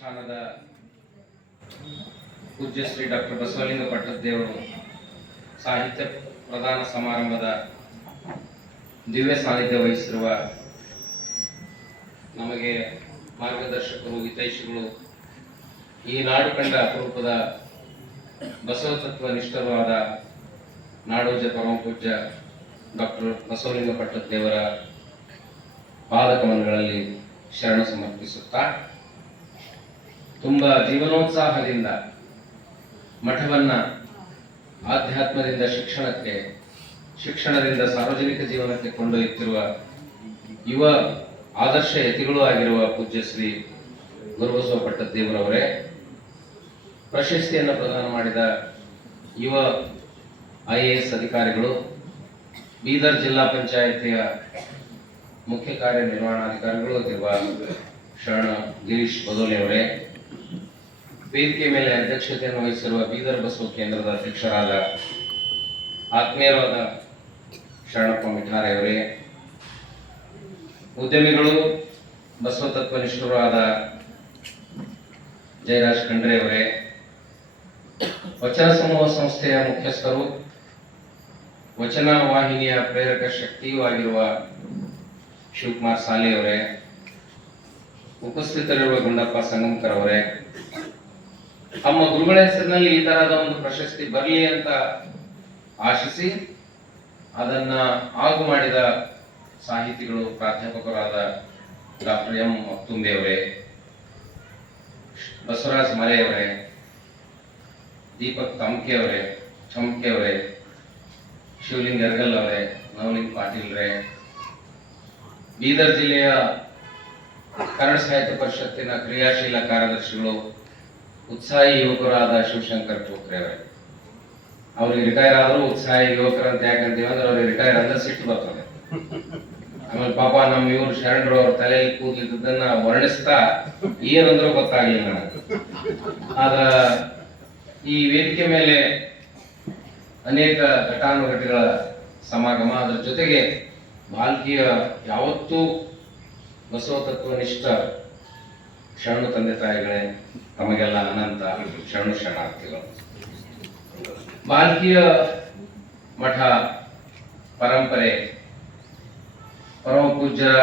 ಪ್ರತಿಷ್ಠಾನದ ಪೂಜ್ಯ ಶ್ರೀ ಡಾಕ್ಟರ್ ಬಸವಲಿಂಗ ಪಟ್ಟದೇವರು ಸಾಹಿತ್ಯ ಪ್ರದಾನ ಸಮಾರಂಭದ ದಿವ್ಯ ಸಾನ್ನಿಧ್ಯ ವಹಿಸಿರುವ ನಮಗೆ ಮಾರ್ಗದರ್ಶಕರು, ಹಿತೈಷಿಗಳು, ಈ ನಾಡು ಕಂಡ ಅಪರೂಪದ ಬಸವ ತತ್ವ ನಿಷ್ಠವಾದ ನಾಡೋಜ ಪರಮ ಪೂಜ್ಯ ಡಾಕ್ಟರ್ ಬಸವಲಿಂಗ ಪಟ್ಟದೇವರ ಪಾದಕಮನಗಳಲ್ಲಿ ಶರಣ ಸಮರ್ಪಿಸುತ್ತಾ ತುಂಬ ಜೀವನೋತ್ಸಾಹದಿಂದ ಮಠವನ್ನ ಆಧ್ಯಾತ್ಮದಿಂದ ಶಿಕ್ಷಣಕ್ಕೆ, ಶಿಕ್ಷಣದಿಂದ ಸಾರ್ವಜನಿಕ ಜೀವನಕ್ಕೆ ಕೊಂಡೊಯ್ಯುತ್ತಿರುವ ಯುವ ಆದರ್ಶ ಯತಿಗಳು ಆಗಿರುವ ಪೂಜ್ಯ ಶ್ರೀ ಗುರುಬಸವ ಪಟ್ಟದೇವರವರೇ ಪ್ರಶಸ್ತಿಯನ್ನು ಪ್ರದಾನ ಮಾಡಿದ ಯುವ ಐ ಎ ಎಸ್ ಅಧಿಕಾರಿಗಳು, ಬೀದರ್ ಜಿಲ್ಲಾ ಪಂಚಾಯಿತಿಯ ಮುಖ್ಯ ಕಾರ್ಯನಿರ್ವಹಣಾಧಿಕಾರಿಗಳು ಆಗಿರುವ ಶರಣ ಗಿರೀಶ್ ಬದೋಲೆ ಅವರೇ ವೇದಿಕೆ ಮೇಲೆ ಅಧ್ಯಕ್ಷತೆಯನ್ನು ವಹಿಸಿರುವ ಬೀದರ್ ಬಸವ ಕೇಂದ್ರದ ಅಧ್ಯಕ್ಷರಾದ ಆತ್ಮೀಯರಾದ ಶರಣಪ್ಪ ಮಿಠಾರೆಯವರೇ ಉದ್ಯಮಿಗಳು, ಬಸವ ತತ್ವನಿಷ್ಠರಾದ ಜಯರಾಜ್ ಖಂಡ್ರೆ ಅವರೇ, ವಚನ ಸಮೂಹ ಸಂಸ್ಥೆಯ ಮುಖ್ಯಸ್ಥರು, ವಚನ ವಾಹಿನಿಯ ಪ್ರೇರಕ ಶಕ್ತಿಯೂ ಆಗಿರುವ ಶಿವಕುಮಾರ್ ಸಾಲಿ ಅವರೇ, ಉಪಸ್ಥಿತರಿರುವ ಗುಂಡಪ್ಪ ಸಂಗಮಕರ್ ಅವರೇ ತಮ್ಮ ಗುರುಗಳ ಹೆಸರಿನಲ್ಲಿ ಈ ತರಹದ ಒಂದು ಪ್ರಶಸ್ತಿ ಬರಲಿ ಅಂತ ಆಶಿಸಿ ಅದನ್ನ ಆಗು ಮಾಡಿದ ಸಾಹಿತಿಗಳು, ಪ್ರಾಧ್ಯಾಪಕರಾದ ಡಾಕ್ಟರ್ ಎಂ ಮಕ್ತುಂಬೆ ಅವರೇ, ಬಸವರಾಜ್ ಮಲೆಯವರೇ ದೀಪಕ್ ತಮ್ಕೆ ಅವರೇ, ಚಮ್ಕೆ ಅವರೇ, ಶಿವಲಿಂಗ್ ಎರ್ಗಲ್ ಅವರೇ, ನವಲಿಂಗ್ ಪಾಟೀಲ್ ರೇ, ಬೀದರ್ ಜಿಲ್ಲೆಯ ಕನ್ನಡ ಸಾಹಿತ್ಯ ಪರಿಷತ್ತಿನ ಕ್ರಿಯಾಶೀಲ ಕಾರ್ಯದರ್ಶಿಗಳು ಉತ್ಸಾಹಿ ಯುವಕರಾದ ಶಿವಶಂಕರ್ ಪೋಖ್ರೆ ಅವರಿಗೆ ಅವ್ರಿಗೆ ರಿಟೈರ್ ಆದ್ರೂ ಉತ್ಸಾಹಿ ಯುವಕರಂತ ಯಾಕಂತೀವಿ ಅಂದ್ರೆ ಅವ್ರಿಗೆ ರಿಟೈರ್ ಅಂದ್ರೆ ಸಿಟ್ಟು ಬರ್ತದೆ. ಆಮೇಲೆ ಪಾಪ ನಮ್ಮ ಇವ್ರು ಶರಣರು ಅವ್ರ ತಲೆಯಲ್ಲಿ ಕೂದಲಿದ್ದನ್ನ ವರ್ಣಿಸ್ತಾ ಏನಂದ್ರೂ ಗೊತ್ತಾಗ್ಲಿಲ್ಲ ನನಗೆ. ಆದ್ರ ಈ ವೇದಿಕೆ ಮೇಲೆ ಅನೇಕ ಘಟಾನುಘಟಿಗಳ ಸಮಾಗಮ, ಅದರ ಜೊತೆಗೆ ಬಾಲ್ಕಿಯ ಯಾವತ್ತೂ ಬಸವ ತತ್ವನಿಷ್ಠ ಶರಣು ತಂದೆ ತಾಯಿಗಳೇ ತಮಗೆಲ್ಲ ಅನಂತ ಶರಣ ಶರಣಾರ್ಥಿಗಳು. ಭಾರತೀಯ ಮಠ ಪರಂಪರೆ ಪರಮ ಪೂಜ್ಯರ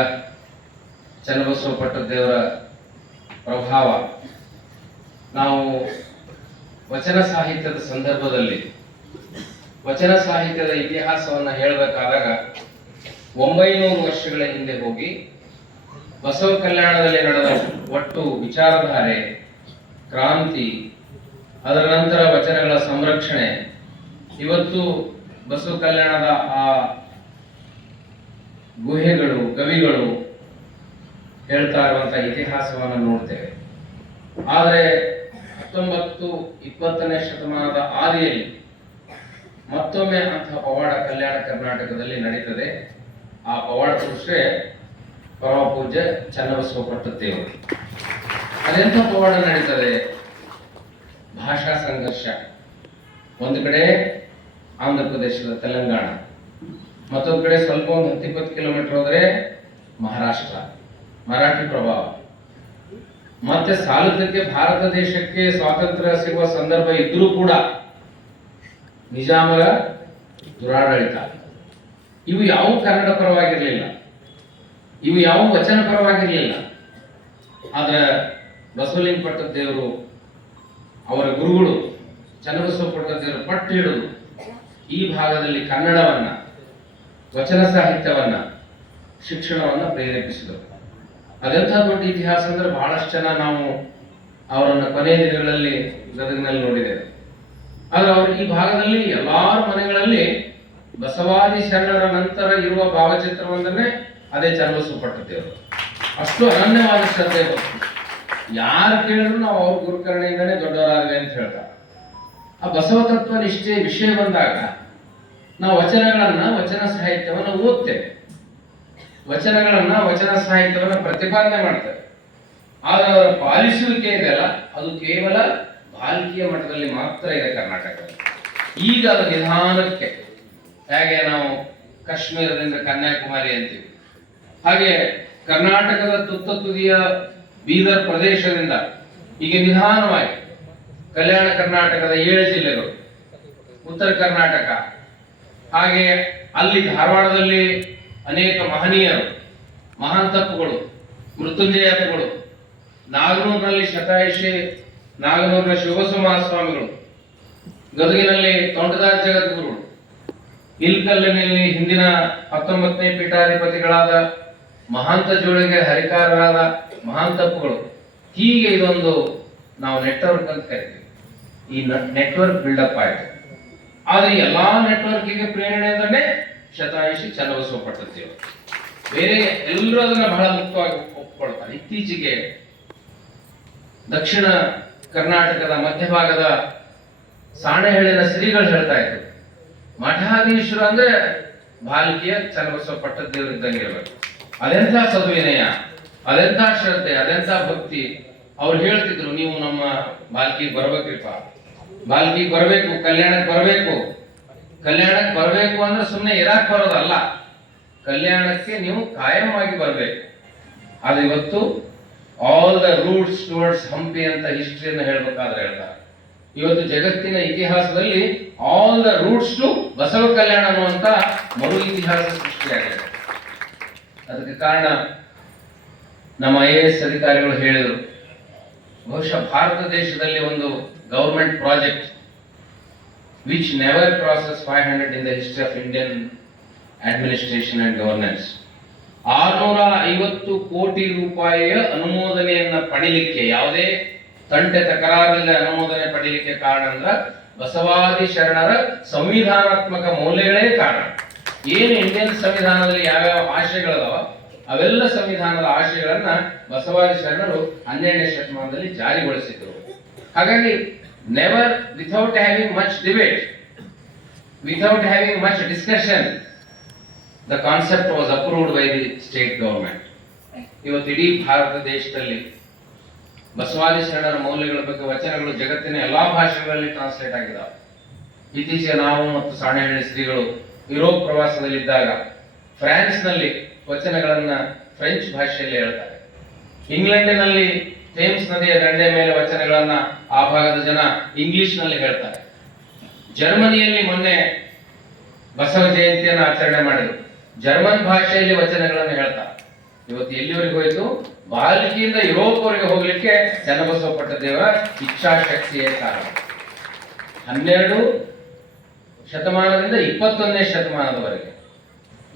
ಚನ್ನಬಸವ ಪಟ್ಟದೇವರ ಪ್ರಭಾವ. ನಾವು ವಚನ ಸಾಹಿತ್ಯದ ಸಂದರ್ಭದಲ್ಲಿ, ವಚನ ಸಾಹಿತ್ಯದ ಇತಿಹಾಸವನ್ನ ಹೇಳಬೇಕಾದಾಗ ಒಂಬೈನೂರು ವರ್ಷಗಳ ಹಿಂದೆ ಹೋಗಿ ಬಸವ ಕಲ್ಯಾಣದಲ್ಲಿ ನಡೆದ ಒಟ್ಟು ವಿಚಾರಧಾರೆ ಕ್ರಾಂತಿ, ಅದರ ನಂತರ ವಚನಗಳ ಸಂರಕ್ಷಣೆ. ಇವತ್ತು ಬಸವ ಕಲ್ಯಾಣದ ಆ ಗುಹೆಗಳು, ಕವಿಗಳು ಹೇಳ್ತಾ ಇರುವಂತಹ ಇತಿಹಾಸವನ್ನು ನೋಡ್ತೇವೆ. ಆದರೆ ಹತ್ತೊಂಬತ್ತು ಇಪ್ಪತ್ತನೇ ಶತಮಾನದ ಆದಿಯಲ್ಲಿ ಮತ್ತೊಮ್ಮೆ ಅಂತಹ ಪವಾಡ ಕಲ್ಯಾಣ ಕರ್ನಾಟಕದಲ್ಲಿ ನಡೀತದೆ. ಆ ಪವಾಡ ಪುರುಷರೇ ಪರಮ ಪೂಜೆ ಚನ್ನಬಸವ ಪಟ್ಟದೇವರು ಅದೆಂಥ ಪವಾಡ ನಡೀತದೆ. ಭಾಷಾ ಸಂಘರ್ಷ. ಒಂದು ಕಡೆ ಆಂಧ್ರ ಪ್ರದೇಶದ ತೆಲಂಗಾಣ, ಮತ್ತೊಂದು ಕಡೆ ಸ್ವಲ್ಪ ಒಂದು ಹತ್ತಿಪ್ಪತ್ತು ಕಿಲೋಮೀಟರ್ ಹೋದರೆ ಮಹಾರಾಷ್ಟ್ರ, ಮರಾಠಿ ಪ್ರಭಾವ. ಮತ್ತೆ ಸಾಲದಕ್ಕೆ ಭಾರತ ದೇಶಕ್ಕೆ ಸ್ವಾತಂತ್ರ್ಯ ಸಿಗುವ ಸಂದರ್ಭ ಇದ್ರೂ ಕೂಡ ನಿಜಾಮರ ದುರಾಡಳಿತ. ಇವು ಯಾವ ಕನ್ನಡ ಪರವಾಗಿರಲಿಲ್ಲ. ಇವು ಯಾವ ವಚನ ಪರವಾಗಿರಲಿಲ್ಲ. ಆದ್ರೆ ಬಸವಲಿಂಗ ಪಟ್ಟದೇವರು ಅವರ ಗುರುಗಳು ಚನ್ನಬಸವ ಪಟ್ಟದೇವರು ಪಟ್ಟು ಹಿಡಿದು ಈ ಭಾಗದಲ್ಲಿ ಕನ್ನಡವನ್ನ, ವಚನ ಸಾಹಿತ್ಯವನ್ನ, ಶಿಕ್ಷಣವನ್ನ ಪ್ರೇರೇಪಿಸಿದರು. ಅದೆಂಥ ದೊಡ್ಡ ಇತಿಹಾಸ ಅಂದ್ರೆ ಬಹಳಷ್ಟು ಜನ ನಾವು ಅವರನ್ನ ಕೊನೆಯ ದಿನಗಳಲ್ಲಿ ಗದಗಿನಲ್ಲಿ ನೋಡಿದ್ದೇವೆ. ಆದ್ರೆ ಅವರು ಈ ಭಾಗದಲ್ಲಿ ಎಲ್ಲಾರು ಮನೆಗಳಲ್ಲಿ ಬಸವಾದಿ ಶರಣರ ನಂತರ ಇರುವ ಭಾವಚಿತ್ರವೊಂದನ್ನೇ ಅದೇ ಚನ್ನಬಸವ ಪಟ್ಟದೇವರು ಅಷ್ಟು ಅನನ್ಯವಾದ ಶ್ರದ್ಧೆ ಯಾರು ಕೇಳಿದ್ರು ನಾವು ಅವ್ರ ಗುರುಕರಣೆಯಿಂದನೇ ದೊಡ್ಡವರಾಗಲಿ ಅಂತ ಹೇಳ್ತಾರೆ. ಆ ಬಸವ ತತ್ವ ನಿಷ್ಠೆ ವಿಷಯ ಬಂದಾಗ ನಾವು ವಚನಗಳನ್ನ ವಚನ ಸಾಹಿತ್ಯವನ್ನು ಓದ್ತೇವೆ. ವಚನಗಳನ್ನ ವಚನ ಸಾಹಿತ್ಯವನ್ನ ಪ್ರತಿಪಾದನೆ ಮಾಡ್ತೇವೆ. ಆದ್ರೆ ಅದರ ಪಾಲಿಸುವಿಕೆ ಇದೆಯಲ್ಲ ಅದು ಕೇವಲ ಬಾಲ್ಕಿಯ ಮಟ್ಟದಲ್ಲಿ ಮಾತ್ರ ಇದೆ ಕರ್ನಾಟಕದಲ್ಲಿ. ಈಗ ಅದು ನಿಧಾನಕ್ಕೆ, ಹೇಗೆ ನಾವು ಕಾಶ್ಮೀರದಿಂದ ಕನ್ಯಾಕುಮಾರಿ ಅಂತೀವಿ. ಹಾಗೆ ಕರ್ನಾಟಕದ ತುತ್ತ ತುದಿಯ ಬೀದರ್ ಪ್ರದೇಶದಿಂದ ಈಗ ನಿಧಾನವಾಗಿ ಕಲ್ಯಾಣ ಕರ್ನಾಟಕದ ಏಳು ಜಿಲ್ಲೆಗಳು, ಉತ್ತರ ಕರ್ನಾಟಕ, ಹಾಗೆ ಅಲ್ಲಿ ಧಾರವಾಡದಲ್ಲಿ ಅನೇಕ ಮಹನೀಯರು, ಮಹಾನ್ ತಪ್ಪುಗಳು, ಮೃತ್ಯುಂಜಯ ತಪ್ಪುಗಳು ನಾಗನೂರಿನಲ್ಲಿ ಶತಾಯುಷಿ, ನಾಗನೂರಿನ ಶಿವಸು ಸ್ವಾಮಿಗಳು ಗದಗಿನಲ್ಲಿ ತೋಂಟದಾರ ಜಗದ್ಗುರುಗಳು, ಇಲ್ಕಲ್ಲಿನಲ್ಲಿ ಹಿಂದಿನ ಹತ್ತೊಂಬತ್ತನೇ ಪೀಠಾಧಿಪತಿಗಳಾದ ಮಹಾಂತ ಜೋಳಿಗೆ ಹರಿಕಾರರಾದ ಮಹಾನ್ ತಪ್ಪುಗಳು ಹೀಗೆ ಇದೊಂದು ನಾವು ನೆಟ್ವರ್ಕ್ ಅಂತ ಕರಿತೀವಿ. ಈ ನೆಟ್ವರ್ಕ್ ಬಿಲ್ಡಪ್ ಆಯ್ತು. ಆದ್ರೆ ಎಲ್ಲಾ ನೆಟ್ವರ್ಕಿಗೆ ಪ್ರೇರಣೆ ಅಂದ್ರೆ ಶತಾಯುಷಿ ಚನ್ನಬಸವ ಬೇರೆ ಎಲ್ಲರೂ ಅದನ್ನ ಬಹಳ ಮುಕ್ತವಾಗಿ ಒಪ್ಕೊಳ್ತಾರೆ. ಇತ್ತೀಚೆಗೆ ದಕ್ಷಿಣ ಕರ್ನಾಟಕದ ಮಧ್ಯಭಾಗದ ಸಾಣೆಹಳ್ಳಿನ ಶ್ರೀಗಳು ಹೇಳ್ತಾ ಇದ್ರು. ಮಠಾಧೀಶರು ಅಂದ್ರೆ ಬಾಲಕಿಯ ಚನ್ನಬಸವ ಪಟ್ಟದೇವರು ಇದ್ದಂಗೆ ಇರಬೇಕು. ಅದೆಂಥ ಸದ್ವಿನಯ, ಅದೆಂಥ ಶ್ರದ್ಧೆ, ಅದೆಂಥ ಭಕ್ತಿ. ಅವ್ರು ಹೇಳ್ತಿದ್ರು, ನೀವು ನಮ್ಮ ಬಾಲ್ಕಿಗೆ ಬರ್ಬೇಕ್ರಿಪ್ಪ. ಬಾಲ್ಕಿಗೆ ಬರಬೇಕು, ಕಲ್ಯಾಣಕ್ಕೆ ಬರಬೇಕು. ಕಲ್ಯಾಣಕ್ಕೆ ಬರಬೇಕು ಅಂದ್ರೆ ಸುಮ್ಮನೆ ಇರಾಕ್ ಬರೋದಲ್ಲ. ಕಲ್ಯಾಣಕ್ಕೆ ನೀವು ಕಾಯಮಾಗಿ ಬರಬೇಕು. ಅದು ಇವತ್ತು all the roots towards Hampi ಅಂತ ಹಿಸ್ಟ್ರಿಯನ್ನು ಹೇಳ್ಬೇಕಾದ್ರೆ ಹೇಳ್ತಾರೆ. ಇವತ್ತು ಜಗತ್ತಿನ ಇತಿಹಾಸದಲ್ಲಿ all the roots to Basava Kalyana ಅನ್ನುವಂತ ಮರು ಇತಿಹಾಸ ಸೃಷ್ಟಿಯಾಗಿದೆ. ಅದಕ್ಕೆ ಕಾರಣ ನಮ್ಮ ಐ ಎ ಎಸ್ ಅಧಿಕಾರಿಗಳು ಹೇಳಿದರು. ಬಹುಶಃ ಭಾರತ ದೇಶದಲ್ಲಿ ಒಂದು government project which never process five hundred in the history of Indian administration and governance ಆರುನೂರ ಐವತ್ತು ಕೋಟಿ ರೂಪಾಯಿಯ ಅನುಮೋದನೆಯನ್ನ ಪಡೀಲಿಕ್ಕೆ, ಯಾವುದೇ ತಂಟೆ ತಕರಾರಿಲ್ಲ ಅನುಮೋದನೆ ಪಡಿಲಿಕ್ಕೆ ಕಾರಣ ಅಂದ್ರೆ ಬಸವಾದಿ ಶರಣರ ಸಂವಿಧಾನಾತ್ಮಕ ಮೌಲ್ಯಗಳೇ ಕಾರಣ. ಏನು ಇಂಡಿಯನ್ ಸಂವಿಧಾನದಲ್ಲಿ ಯಾವ್ಯಾವ ಆಶಯಗಳದಾವ, ಅವೆಲ್ಲ ಸಂವಿಧಾನದ ಆಶಯಗಳನ್ನ ಬಸವಾದಿ ಶರಣರು ಹನ್ನೆರಡನೇ ಶತಮಾನದಲ್ಲಿ ಜಾರಿಗೊಳಿಸಿದ್ರು. ಹಾಗಾಗಿ never without having much debate without having much discussion the concept was approved by the state government ಇವತ್ತು ಇಡೀ ಭಾರತ ದೇಶದಲ್ಲಿ ಬಸವಾದಿ ಶರಣರ ಮೌಲ್ಯಗಳ ಬಗ್ಗೆ ವಚನಗಳು ಜಗತ್ತಿನ ಎಲ್ಲಾ ಭಾಷೆಗಳಲ್ಲಿ ಟ್ರಾನ್ಸ್ಲೇಟ್ ಆಗಿದ್ದಾವೆ ಇತ್ತೀಚೆಗೆ ನಾವು ಮತ್ತು ಸಾಣೆಹಳ್ಳಿ ಶ್ರೀಗಳು ಯುರೋಪ್ ಪ್ರವಾಸದಲ್ಲಿದ್ದಾಗ ಫ್ರಾನ್ಸ್ನಲ್ಲಿ ವಚನಗಳನ್ನು ಫ್ರೆಂಚ್ ಭಾಷೆಯಲ್ಲಿ ಹೇಳ್ತಾರೆ. ಇಂಗ್ಲೆಂಡಿನಲ್ಲಿ ಥೇಮ್ಸ್ ನದಿಯ ದಂಡೆ ಮೇಲೆ ವಚನಗಳನ್ನ ಆ ಭಾಗದ ಜನ ಇಂಗ್ಲಿಷ್ನಲ್ಲಿ ಹೇಳ್ತಾರೆ. ಜರ್ಮನಿಯಲ್ಲಿ ಮೊನ್ನೆ ಬಸವ ಜಯಂತಿಯನ್ನು ಆಚರಣೆ ಮಾಡಿದರು. ಜರ್ಮನ್ ಭಾಷೆಯಲ್ಲಿ ವಚನಗಳನ್ನು ಹೇಳ್ತಾರೆ. ಇವತ್ತು ಎಲ್ಲಿವರೆಗೆ ಹೋಯಿತು? ಬಾಲ್ಕಿಯಿಂದ ಯುರೋಪ್ವರೆಗೆ ಹೋಗ್ಲಿಕ್ಕೆ ಚನ್ನಬಸವಪಟ್ಟ ದೇವರ ಇಚ್ಛಾಶಕ್ತಿಯೇ ಕಾರಣ. ಹನ್ನೆರಡು ಶತಮಾನದಿಂದ ಇಪ್ಪತ್ತೊಂದನೇ ಶತಮಾನದವರೆಗೆ.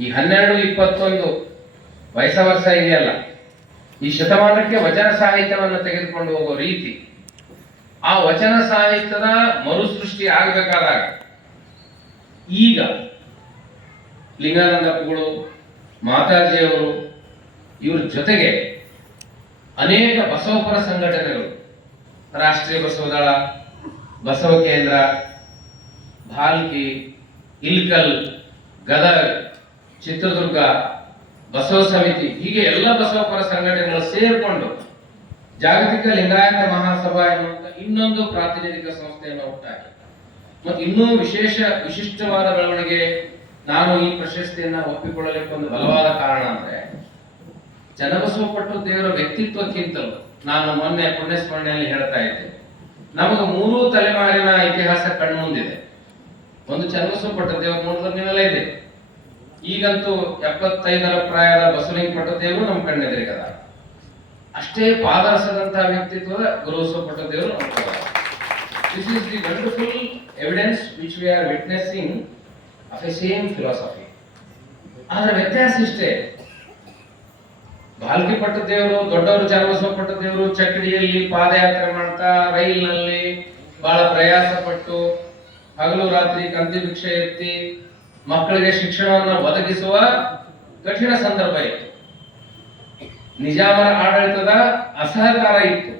ಈ ಹನ್ನೆರಡು, ಇಪ್ಪತ್ತೊಂದು ವಯಸ್ಸ ವರ್ಷ ಇದೆಯಲ್ಲ, ಈ ಶತಮಾನಕ್ಕೆ ವಚನ ಸಾಹಿತ್ಯವನ್ನು ತೆಗೆದುಕೊಂಡು ಹೋಗುವ ರೀತಿ, ಆ ವಚನ ಸಾಹಿತ್ಯದ ಮರುಸೃಷ್ಟಿ ಆಗಬೇಕಾದಾಗ, ಈಗ ಲಿಂಗಾನಂದಪ್ಪಗಳು, ಮಾತಾಜಿಯವರು ಇವ್ರ ಜೊತೆಗೆ ಅನೇಕ ಬಸವಪರ ಸಂಘಟನೆಗಳು, ರಾಷ್ಟ್ರೀಯ ಬಸವದಳ ಬಸವ ಕೇಂದ್ರ ಭಾಲ್ಕಿ, ಇಲ್ಕಲ್, ಗದಗ್, ಚಿತ್ರದುರ್ಗ, ಬಸವ ಸಮಿತಿ, ಹೀಗೆ ಎಲ್ಲ ಬಸವಪರ ಸಂಘಟನೆಗಳು ಸೇರಿಕೊಂಡು ಜಾಗತಿಕ ಲಿಂಗಾಯತ ಮಹಾಸಭಾ ಎನ್ನುವಂತ ಇನ್ನೊಂದು ಪ್ರಾತಿನಿಧಿಕ ಸಂಸ್ಥೆಯನ್ನು ಉಂಟಾಗಿ ಮತ್ತು ಇನ್ನೂ ವಿಶೇಷ ವಿಶಿಷ್ಟವಾದ ಬೆಳವಣಿಗೆ ನಾನು ಈ ಪ್ರಶಸ್ತಿಯನ್ನ ಒಪ್ಪಿಕೊಳ್ಳಲಿಕ್ಕೆ ಒಂದು ಬಲವಾದ ಕಾರಣ ಅಂದ್ರೆ, ಜನಬಸವಪಟ್ಟು ಪಟ್ಟು ದೇವರ ವ್ಯಕ್ತಿತ್ವಕ್ಕಿಂತಲೂ ನಾನು ಮೊನ್ನೆ ಪುಣ್ಯಸ್ಮರಣೆಯಲ್ಲಿ ಹೇಳ್ತಾ ಇದ್ದೆ ನಮಗೆ ಮೂರು ತಲೆಮಾರಿನ ಇತಿಹಾಸ ಕಣ್ಮುಂದಿದೆ. ಒಂದು ಚನ್ನಬಸವ ಪಟ್ಟದೇವ ನೋಡಿದ್ರೆ ನೀವೆಲ್ಲ ಇದೆ. ಈಗಂತೂ ಎಪ್ಪತ್ತೈದರ ಪ್ರಾಯದ ಬಸವಲಿಂಗ ಪಟ್ಟದೇವರು ನಮ್ಮ ಕಣ್ಣೆದುರಿಗದ ಅಷ್ಟೇ ಪಾದರಸದಂತಹ ವ್ಯಕ್ತಿತ್ವದ Gurubasava Pattadevaru this is the wonderful evidence which we are witnessing of a same philosophy ಆದ್ರೆ ವ್ಯತ್ಯಾಸ ಇಷ್ಟೇ. ಬಾಲ್ಕಿ ಪಟ್ಟದೇವರು ದೊಡ್ಡವರು ಚನ್ನಬಸವ ಪಟ್ಟದೇವರು ಚಕ್ಕಡಿಯಲ್ಲಿ ಪಾದಯಾತ್ರೆ ಮಾಡ್ತಾ, ರೈಲಿನಲ್ಲಿ ಬಹಳ ಪ್ರಯಾಸ ಪಟ್ಟು ಹಗಲು ರಾತ್ರಿ ಕಂತಿ ಭಿಕ್ಷೆ ಎತ್ತಿ ಮಕ್ಕಳಿಗೆ ಶಿಕ್ಷಣವನ್ನು ಒದಗಿಸುವ ಕಠಿಣ ಸಂದರ್ಭ ಇತ್ತು. ನಿಜಾಮರ ಆಡಳಿತದ ಅಸಹಕಾರ ಇತ್ತು.